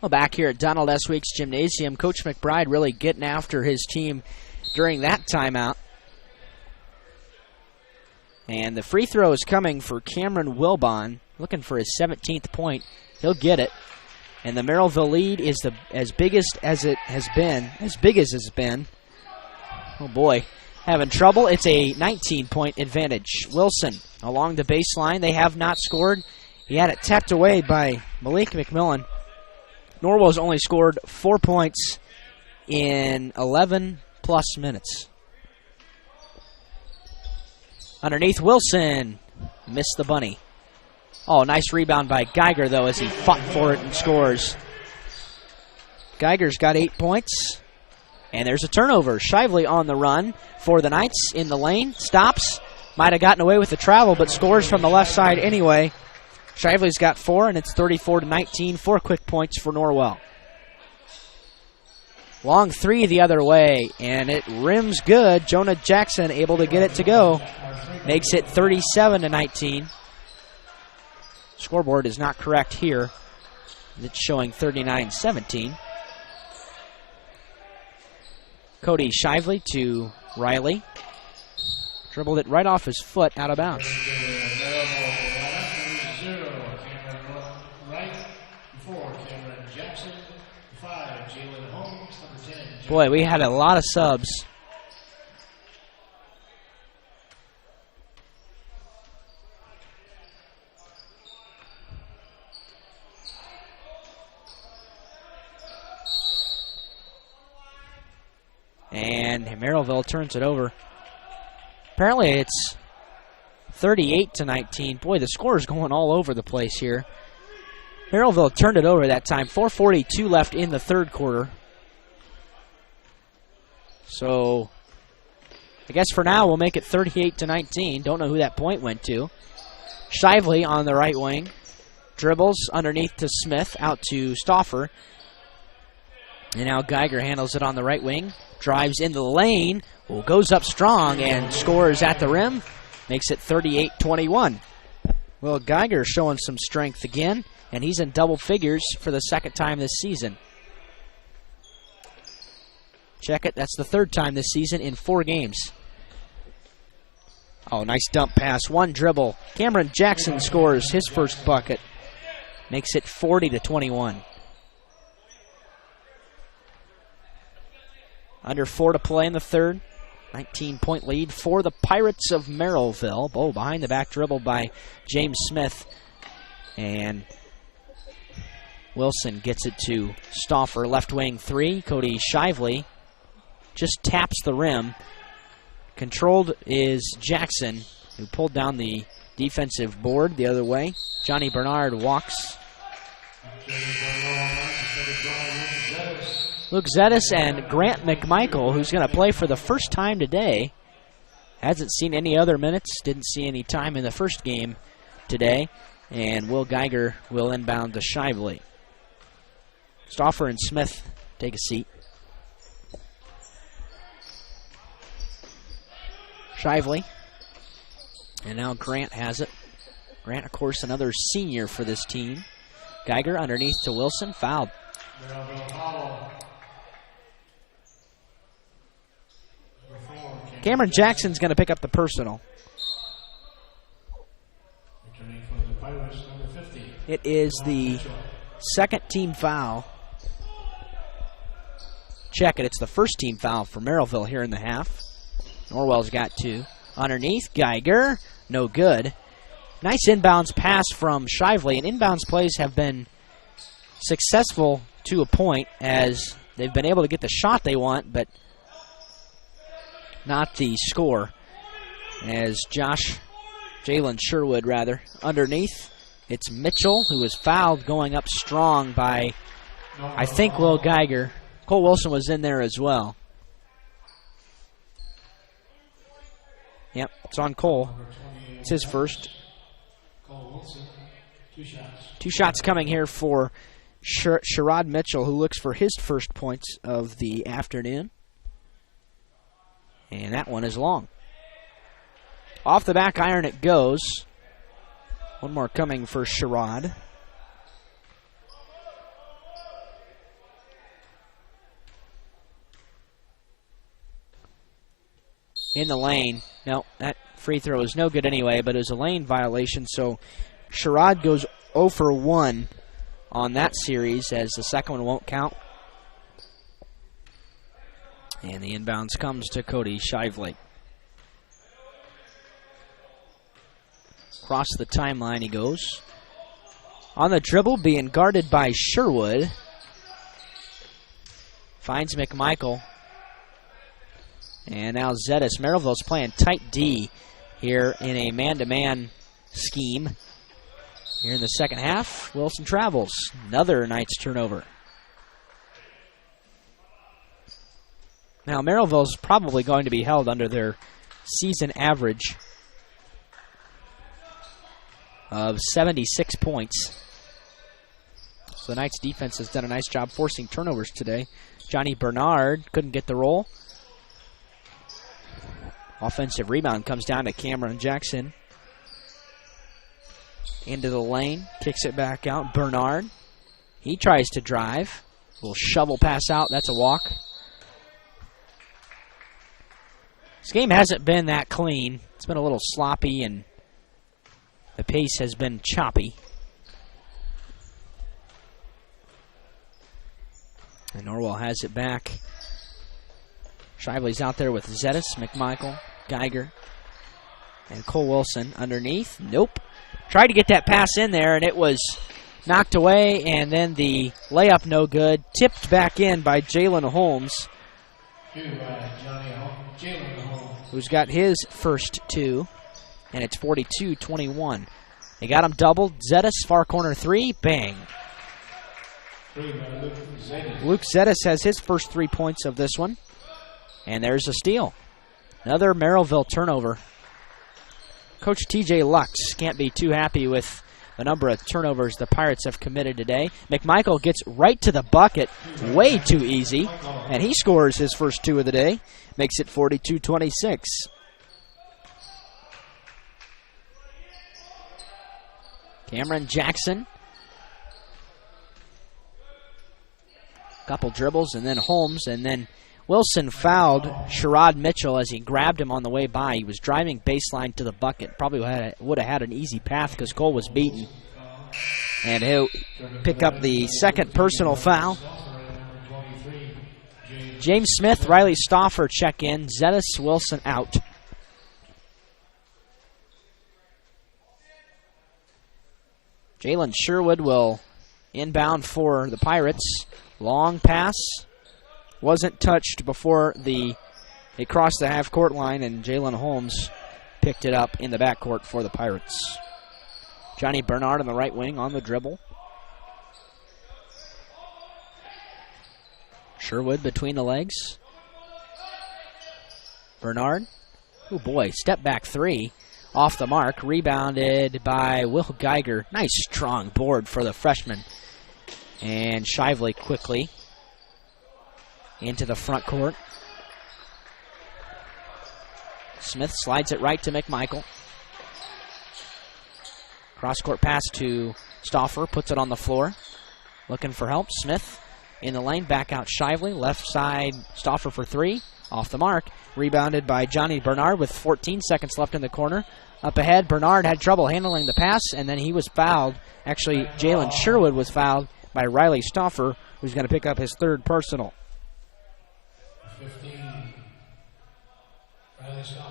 Well, back here at Donald S. Weeks Gymnasium, Coach McBride really getting after his team during that timeout. And the free throw is coming for Cameron Wilbon, looking for his 17th point. He'll get it. And the Merrilville lead is as big as it has been. Oh, boy. Having trouble. It's a 19-point advantage. Wilson along the baseline. They have not scored. He had it tapped away by Malik McMillan. Norwell's only scored 4 points in 11-plus minutes. Underneath, Wilson missed the bunny. Oh, nice rebound by Geiger, though, as he fought for it and scores. Geiger's got 8 points. And there's a turnover. Shively on the run for the Knights in the lane. Stops. Might have gotten away with the travel, but scores from the left side anyway. Shively's got 4, and it's 34-19. 4 quick points for Norwell. Long three the other way, and it rims good. Jonah Jackson able to get it to go. Makes it 37-19. Scoreboard is not correct here. It's showing 39-17. Cody Shively to Riley. Dribbled it right off his foot, out of bounds. Boy, we had a lot of subs. And Merrilville turns it over. Apparently it's 38-19. Boy, the score is going all over the place here. Merrilville turned it over that time. 4:42 left in the third quarter. So I guess for now we'll make it 38-19. Don't know who that point went to. Shively on the right wing. Dribbles underneath to Smith, out to Stauffer. And now Geiger handles it on the right wing. Drives in the lane. Goes up strong and scores at the rim. Makes it 38-21. Well, Geiger showing some strength again, and he's in double figures for the second time this season. Check it. That's the third time this season in 4 games. Oh, nice dump pass. One dribble. Cameron Jackson scores his first bucket. Makes it 40-21. Under 4 to play in the third. 19-point lead for the Pirates of Merrilville. Oh, behind the back dribble by James Smith. And Wilson gets it to Stauffer, left wing 3. Cody Shively just taps the rim. Controlled is Jackson, who pulled down the defensive board the other way. Johnny Bernard walks. Luke Zettis and Grant McMichael, who's going to play for the first time today. Hasn't seen any other minutes, didn't see any time in the first game today. And Will Geiger will inbound to Shively. Stauffer and Smith take a seat. Shively. And now Grant has it. Grant, of course, another senior for this team. Geiger underneath to Wilson, fouled. Cameron Jackson's going to pick up the personal. It is the second team foul. Check it. It's the first team foul for Merrilville here in the half. Norwell's got 2. Underneath, Geiger. No good. Nice inbounds pass from Shively. And inbounds plays have been successful to a point as they've been able to get the shot they want, but not the score. As Jalen Sherwood, underneath. It's Mitchell, who was fouled going up strong by, I think, Will Geiger. Cole Wilson was in there as well. It's on Cole. It's his first. 2 shots coming here for Sherrod Mitchell, who looks for his first points of the afternoon. And that one is long. Off the back iron it goes. One more coming for Sherrod. In the lane. No, that free throw is no good anyway, but it was a lane violation, so Sherrod goes 0 for 1 on that series, as the second one won't count. And the inbounds comes to Cody Shively. Across the timeline he goes. On the dribble, being guarded by Sherwood. Finds McMichael. And now Zetas. Merrilville's playing tight D here in a man-to-man scheme. Here in the second half, Wilson travels. Another Knights turnover. Now, Merrilville's probably going to be held under their season average of 76 points. So the Knights defense has done a nice job forcing turnovers today. Johnny Bernard couldn't get the roll. Offensive rebound comes down to Cameron Jackson. Into the lane, kicks it back out. Bernard, he tries to drive. Little shovel pass out, that's a walk. This game hasn't been that clean. It's been a little sloppy and the pace has been choppy. And Norwell has it back. Shively's out there with Zetas, McMichael, Geiger, and Cole Wilson underneath. Nope. Tried to get that pass in there, and it was knocked away, and then the layup no good. Tipped back in by Jalen Holmes, who's got his first 2, and it's 42-21. They got him doubled. Zetas, far corner 3, bang. Luke Zetas has his first 3 points of this one, and there's a steal. Another Merrilville turnover. Coach TJ Lux can't be too happy with the number of turnovers the Pirates have committed today. McMichael gets right to the bucket, way too easy, and he scores his first 2 of the day. Makes it 42-26. Cameron Jackson. Couple dribbles, and then Holmes, and then Wilson fouled Sherrod Mitchell as he grabbed him on the way by. He was driving baseline to the bucket. Probably would have had an easy path because Cole was beaten. And he'll pick up the second personal foul. James Smith, Riley Stauffer check in. Zetas Wilson out. Jalen Sherwood will inbound for the Pirates. Long pass. Wasn't touched before they crossed the half-court line, and Jalen Holmes picked it up in the backcourt for the Pirates. Johnny Bernard on the right wing on the dribble. Sherwood between the legs. Bernard. Oh, boy, step back 3. Off the mark. Rebounded by Will Geiger. Nice strong board for the freshman. And Shively quickly into the front court. Smith slides it right to McMichael. Cross-court pass to Stauffer, puts it on the floor. Looking for help. Smith in the lane, back out Shively. Left side, Stauffer for 3. Off the mark. Rebounded by Johnny Bernard with 14 seconds left in the corner. Up ahead, Bernard had trouble handling the pass, and then he was fouled. Actually, Jalen Sherwood was fouled by Riley Stauffer, who's going to pick up his 3rd personal. 15, Riley Stauffer.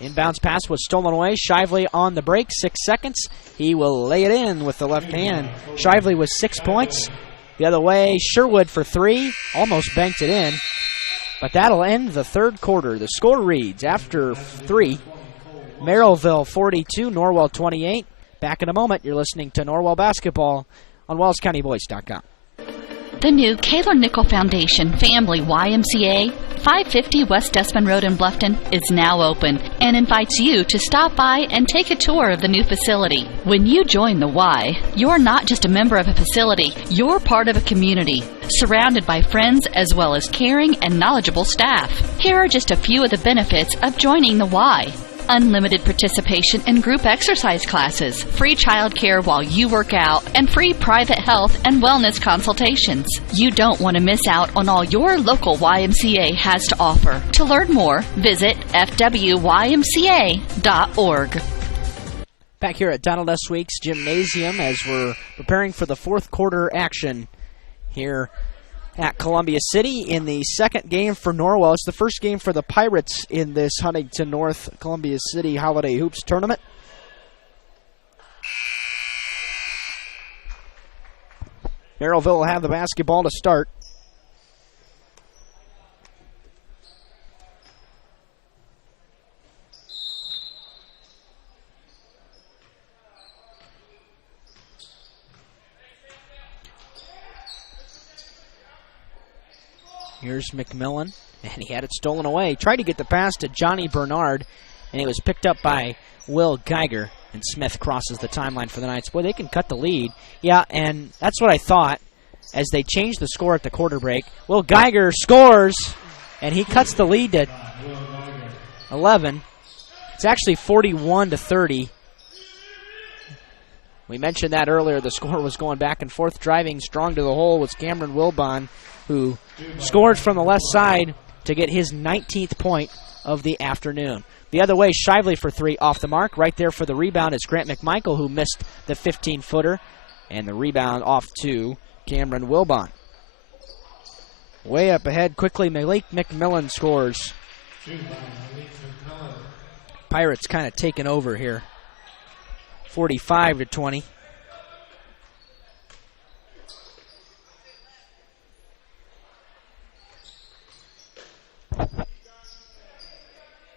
Inbounds pass was stolen away. Shively on the break, 6 seconds. He will lay it in with the left hand. Shively with 6 points. The other way, Sherwood for 3. Almost banked it in. But that'll end the 3rd quarter. The score reads, after 3, Merrilville 42, Norwell 28. Back in a moment. You're listening to Norwell Basketball on WellsCountyVoice.com. The new Kaler Nickel Foundation Family YMCA, 550 West Desmond Road in Bluffton, is now open and invites you to stop by and take a tour of the new facility. When you join the Y, you're not just a member of a facility, you're part of a community, surrounded by friends as well as caring and knowledgeable staff. Here are just a few of the benefits of joining the Y. Unlimited participation in group exercise classes, free childcare while you work out, and free private health and wellness consultations. You don't want to miss out on all your local YMCA has to offer. To learn more, visit fwymca.org. Back here at Donald S. Weeks Gymnasium as we're preparing for the fourth quarter action here at Columbia City in the second game for Norwell. It's the first game for the Pirates in this Huntington North Columbia City Holiday Hoops Tournament. Merrilville will have the basketball to start. Here's McMillan, and he had it stolen away. Tried to get the pass to Johnny Bernard, and it was picked up by Will Geiger, and Smith crosses the timeline for the Knights. Boy, they can cut the lead. Yeah, and that's what I thought as they changed the score at the quarter break. Will Geiger scores, and he cuts the lead to 11. It's actually 41-30. We mentioned that earlier. The score was going back and forth. Driving strong to the hole was Cameron Wilbon, who scored from the left side to get his 19th point of the afternoon. The other way, Shively for three off the mark. Right there for the rebound is Grant McMichael, who missed the 15-footer. And the rebound off to Cameron Wilbon. Way up ahead quickly, Malik McMillan scores. Pirates kind of taking over here. 45-20.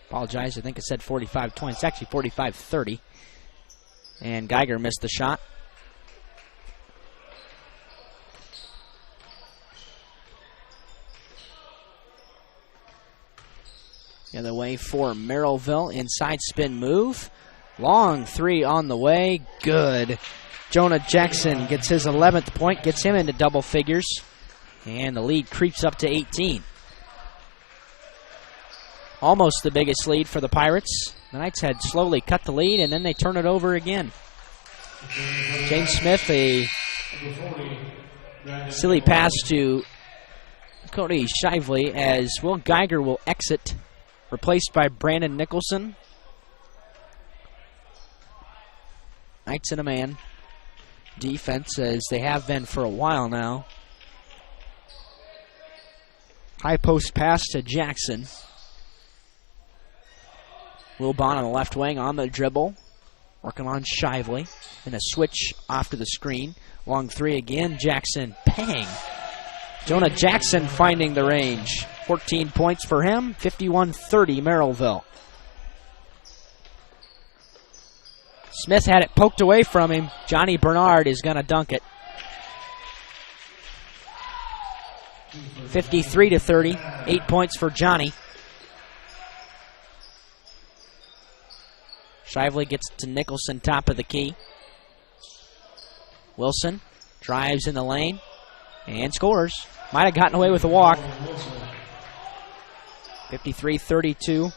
Apologize, I think it said 45-20. It's actually 45-30. And Geiger missed the shot. The other way for Merrilville. Inside spin move. Long three on the way. Good. Jonah Jackson gets his 11th point, gets him into double figures. And the lead creeps up to 18. Almost the biggest lead for the Pirates. The Knights had slowly cut the lead, and then they turn it over again. James Smith, a silly pass to Cody Shively as Will Geiger will exit, replaced by Brandon Nicholson. Knights in a man defense, as they have been for a while now. High post pass to Jackson. Wilbon on the left wing on the dribble, working on Shively. And a switch off to the screen. Long three again, Jackson, bang. Jonah Jackson finding the range. 14 points for him, 51-30 Merrilville. Smith had it poked away from him. Johnny Bernard is going to dunk it. 53-30, 8 points for Johnny. Shively gets to Nicholson, top of the key. Wilson drives in the lane and scores. Might have gotten away with a walk. 53-32.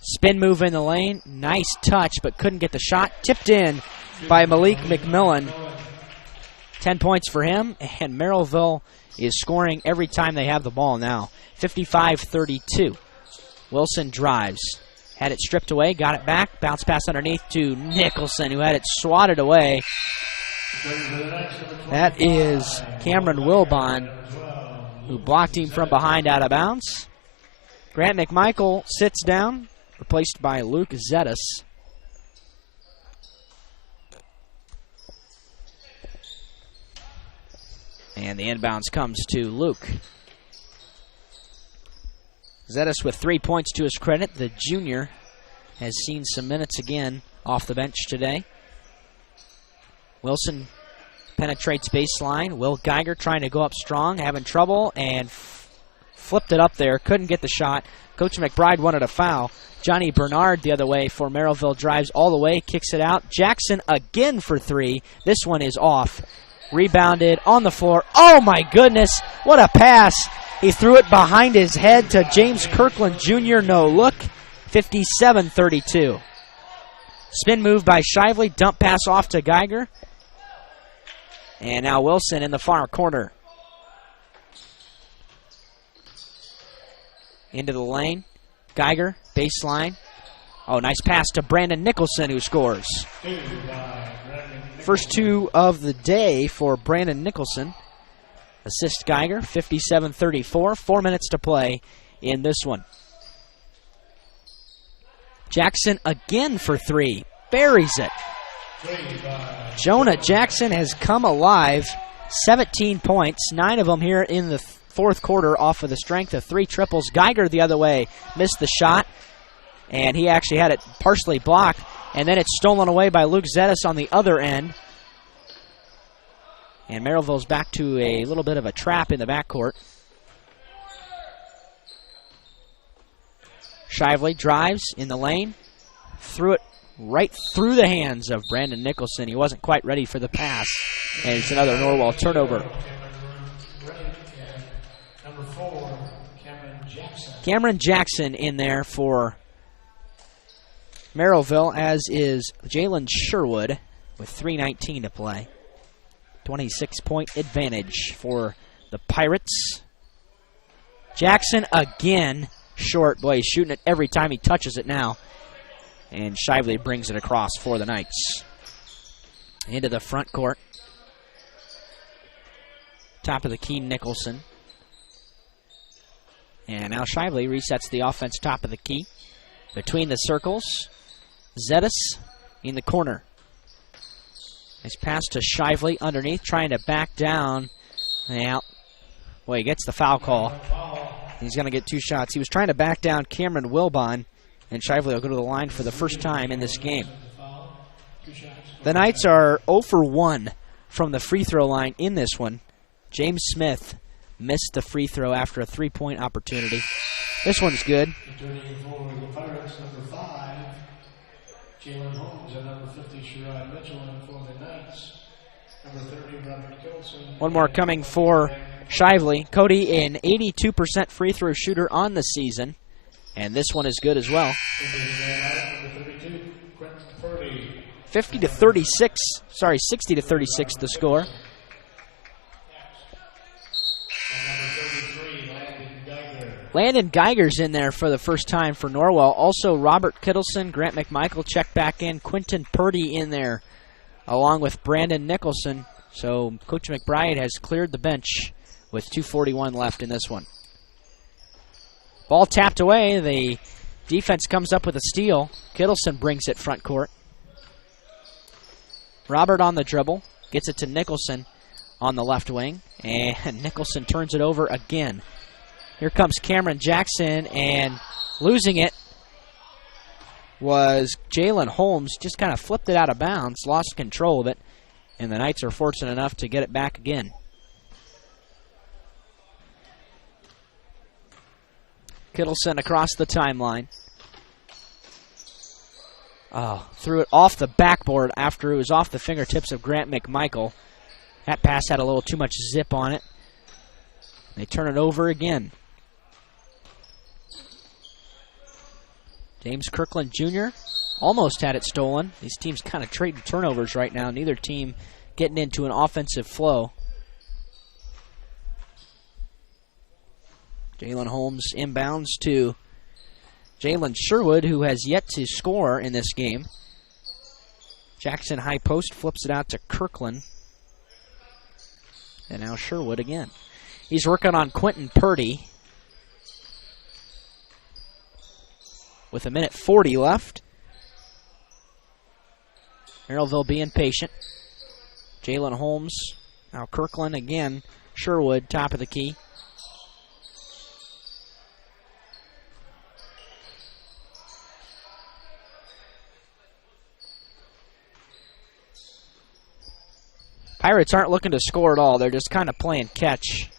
Spin move in the lane. Nice touch, but couldn't get the shot. Tipped in by Malik McMillan. 10 points for him, and Merrilville is scoring every time they have the ball now. 55-32. Wilson drives. Had it stripped away, got it back. Bounce pass underneath to Nicholson, who had it swatted away. That is Cameron Wilbon, who blocked him from behind out of bounds. Grant McMichael sits down, replaced by Luke Zetas. And the inbounds comes to Luke. Zetas with 3 points to his credit. The junior has seen some minutes again off the bench today. Wilson Penetrates baseline. Will Geiger trying to go up strong, having trouble, and flipped it up there. Couldn't get the shot. Coach McBride wanted a foul. Johnny Bernard the other way for Merrilville drives all the way, kicks it out. Jackson again for three. This one is off. Rebounded on the floor. Oh my goodness, what a pass. He threw it behind his head to James Kirkland Jr. No look. 57-32. Spin move by Shively. Dump pass off to Geiger. And now Wilson in the far corner. Into the lane. Geiger, baseline. Oh, nice pass to Brandon Nicholson, who scores. First two of the day for Brandon Nicholson. Assist Geiger, 57-34. 4 minutes to play in this one. Jackson again for three. Buries it. Jonah Jackson has come alive. 17 points, 9 of them here in the fourth quarter off of the strength of 3 triples. Geiger the other way missed the shot, and he actually had it partially blocked, and then it's stolen away by Luke Zettis on the other end. And Merrilville's back to a little bit of a trap in the backcourt. Shively drives in the lane, threw it right through the hands of Brandon Nicholson. He wasn't quite ready for the pass, and it's another Norwell turnover. Cameron Jackson in there for Merrilville, as is Jalen Sherwood with 3:19 to play. 26-point advantage for the Pirates. Jackson again short. Boy, he's shooting it every time he touches it now. And Shively brings it across for the Knights. Into the front court. Top of the key, Nicholson. And now Shively resets the offense top of the key. Between the circles, Zettis in the corner. Nice pass to Shively underneath, trying to back down. Yeah. Boy, he gets the foul call. He's going to get 2 shots. He was trying to back down Cameron Wilbon, and Shively will go to the line for the first time in this game. The Knights are 0 for 1 from the free throw line in this one. James Smith missed the free throw after a 3-point opportunity. This one's good. Returning for the Pirates, number 5, Jalen Holmes, and number 50, Sherrod Mitchell, and for the Knights, number 30, Robert Gilson. One more coming for Shively. Cody, an 82% free throw shooter on the season, and this one is good as well. 60-36 the score. Landon Geiger's in there for the first time for Norwell. Also, Robert Kittleson, Grant McMichael checked back in. Quentin Purdy in there, along with Brandon Nicholson. So Coach McBride has cleared the bench with 2:41 left in this one. Ball tapped away. The defense comes up with a steal. Kittleson brings it front court. Robert on the dribble. Gets it to Nicholson on the left wing. And Nicholson turns it over again. Here comes Cameron Jackson, and losing it was Jalen Holmes. Just kind of flipped it out of bounds, lost control of it, and the Knights are fortunate enough to get it back again. Kittleson across the timeline. Oh, threw it off the backboard after it was off the fingertips of Grant McMichael. That pass had a little too much zip on it. They turn it over again. James Kirkland Jr. almost had it stolen. These teams kind of trading turnovers right now. Neither team getting into an offensive flow. Jalen Holmes inbounds to Jalen Sherwood, who has yet to score in this game. Jackson high post flips it out to Kirkland. And now Sherwood again. He's working on Quentin Purdy. With 1:40 left. Merrilville being patient. Jalen Holmes. Now Kirkland again. Sherwood, top of the key. Pirates aren't looking to score at all. They're just kind of playing catch.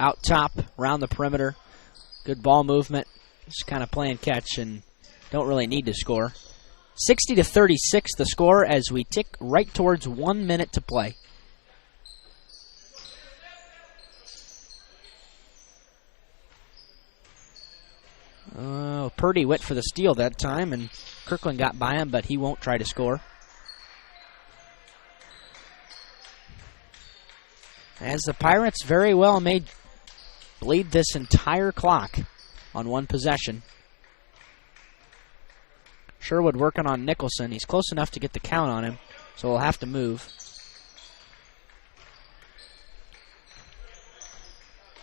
Out top, around the perimeter. Good ball movement. Just kind of playing catch and don't really need to score. 60-36 the score as we tick right towards 1 minute to play. Purdy went for the steal that time, and Kirkland got by him, but he won't try to score. As the Pirates very well may bleed this entire clock on one possession. Sherwood working on Nicholson. He's close enough to get the count on him, so we'll have to move.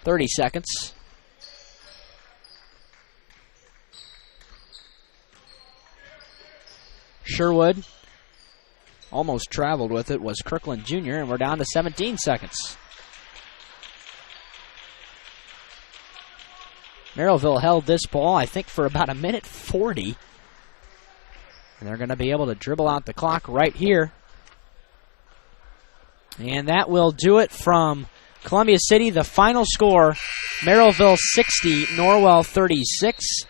30 seconds. Sherwood almost traveled with it, was Kirkland Jr., and we're down to 17 seconds. Merrilville held this ball, I think, for about 1:40. And they're going to be able to dribble out the clock right here. And that will do it from Columbia City. The final score, Merrilville 60, Norwell 36.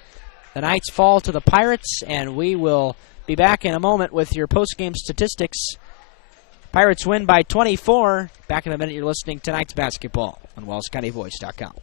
The Knights fall to the Pirates, and we will be back in a moment with your post-game statistics. Pirates win by 24. Back in a minute, you're listening to Tonight's Basketball on WellsCountyVoice.com.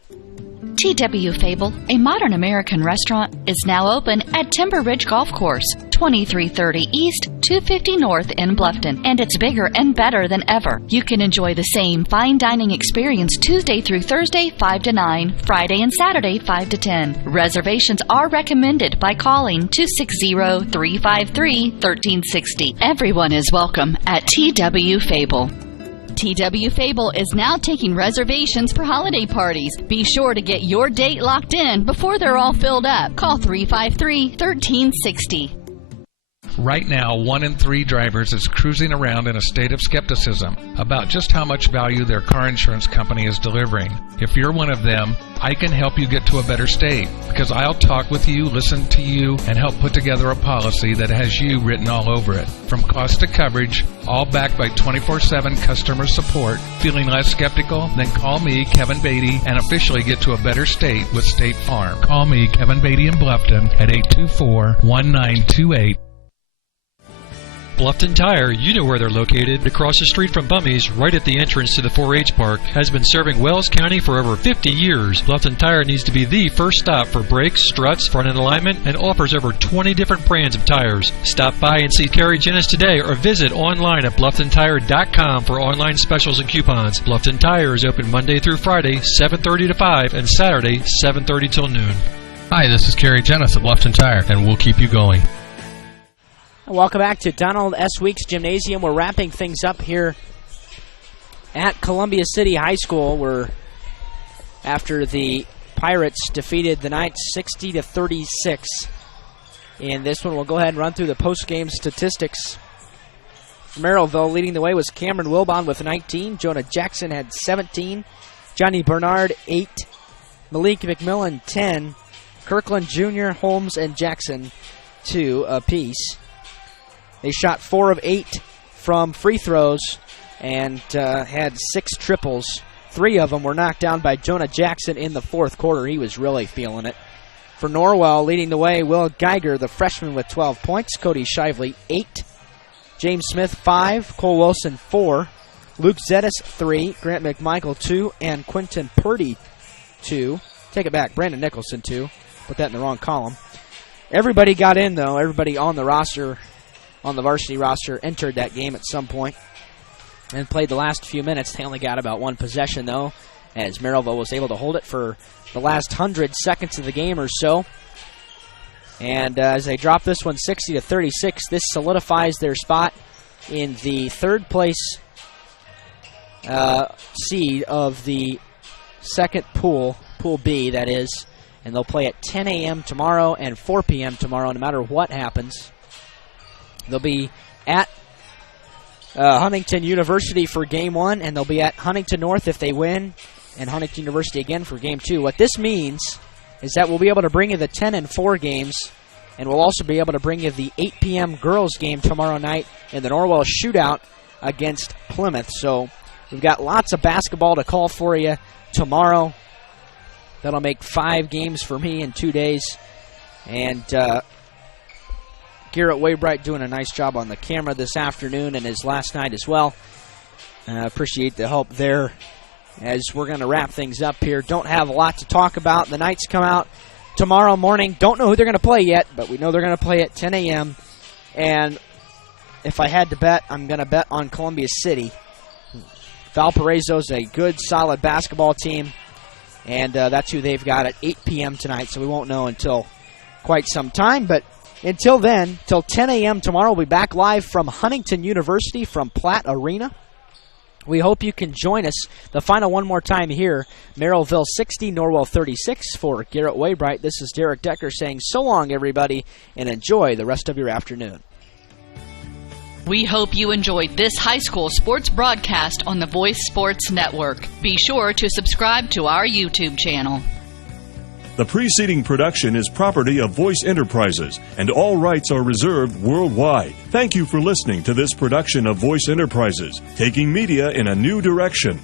T.W. Fable, a modern American restaurant, is now open at Timber Ridge Golf Course, 2330 East, 250 North in Bluffton, and it's bigger and better than ever. You can enjoy the same fine dining experience Tuesday through Thursday, 5 to 9, Friday and Saturday, 5 to 10. Reservations are recommended by calling 260-353-1360. Everyone is welcome at T.W. Fable. T.W. Fable is now taking reservations for holiday parties. Be sure to get your date locked in before they're all filled up. Call 353-1360. Right now, 1 in 3 drivers is cruising around in a state of skepticism about just how much value their car insurance company is delivering. If you're one of them, I can help you get to a better state because I'll talk with you, listen to you, and help put together a policy that has you written all over it. From cost to coverage, all backed by 24/7 customer support. Feeling less skeptical? Then call me, Kevin Beatty, and officially get to a better state with State Farm. Call me, Kevin Beatty in Bluffton at 824-1928. Bluffton Tire, you know where they're located, across the street from Bummy's, right at the entrance to the 4-H Park, has been serving Wells County for over 50 years. Bluffton Tire needs to be the first stop for brakes, struts, front end alignment, and offers over 20 different brands of tires. Stop by and see Carrie Jennis today or visit online at BlufftonTire.com for online specials and coupons. Bluffton Tire is open Monday through Friday, 7:30 to 5, and Saturday, 7:30 till noon. Hi, this is Carrie Jennis at Bluffton Tire, and we'll keep you going. Welcome back to Donald S. Weeks Gymnasium. We're wrapping things up here at Columbia City High School, where after the Pirates defeated the Knights 60-36. In this one, we'll go ahead and run through the post-game statistics. Merrilville leading the way was Cameron Wilbon with 19. Jonah Jackson had 17. Johnny Bernard, 8. Malik McMillan, 10. Kirkland Jr., Holmes, and Jackson, 2 apiece. They shot 4 of 8 from free throws and had 6 triples. 3 of them were knocked down by Jonah Jackson in the fourth quarter. He was really feeling it. For Norwell, leading the way, Will Geiger, the freshman, with 12 points. Cody Shively, 8. James Smith, 5. Cole Wilson, 4. Luke Zettis, 3. Grant McMichael, 2. And Quentin Purdy, 2. Take it back. Brandon Nicholson, 2. Put that in the wrong column. Everybody got in, though. Everybody on the roster, on the varsity roster, entered that game at some point and played the last few minutes. They only got about 1 possession, though, as Merrilville was able to hold it for the last 100 seconds of the game or so. And as they drop this one 60-36, this solidifies their spot in the third place seed of the second pool, Pool B, that is. And they'll play at 10 a.m. tomorrow and 4 p.m. tomorrow, no matter what happens. They'll be at Huntington University for Game 1, and they'll be at Huntington North if they win, and Huntington University again for Game 2. What this means is that we'll be able to bring you the 10 and 4 games, and we'll also be able to bring you the 8 p.m. girls game tomorrow night in the Norwell Shootout against Plymouth. So we've got lots of basketball to call for you tomorrow. That'll make 5 games for me in 2 days. And Garrett Waybright doing a nice job on the camera this afternoon and his last night as well. Appreciate the help there as we're going to wrap things up here. Don't have a lot to talk about. The Knights come out tomorrow morning. Don't know who they're going to play yet, but we know they're going to play at 10 a.m. And if I had to bet, I'm going to bet on Columbia City. Valparaiso's a good, solid basketball team, and that's who they've got at 8 p.m. tonight, so we won't know until quite some time. But until then, till 10 a.m. tomorrow, we'll be back live from Huntington University from Platt Arena. We hope you can join us. The final one more time here, Merrilville 60, Norwell 36. For Garrett Waybright, this is Derek Decker saying so long, everybody, and enjoy the rest of your afternoon. We hope you enjoyed this high school sports broadcast on the Voice Sports Network. Be sure to subscribe to our YouTube channel. The preceding production is property of Voice Enterprises, and all rights are reserved worldwide. Thank you for listening to this production of Voice Enterprises, taking media in a new direction.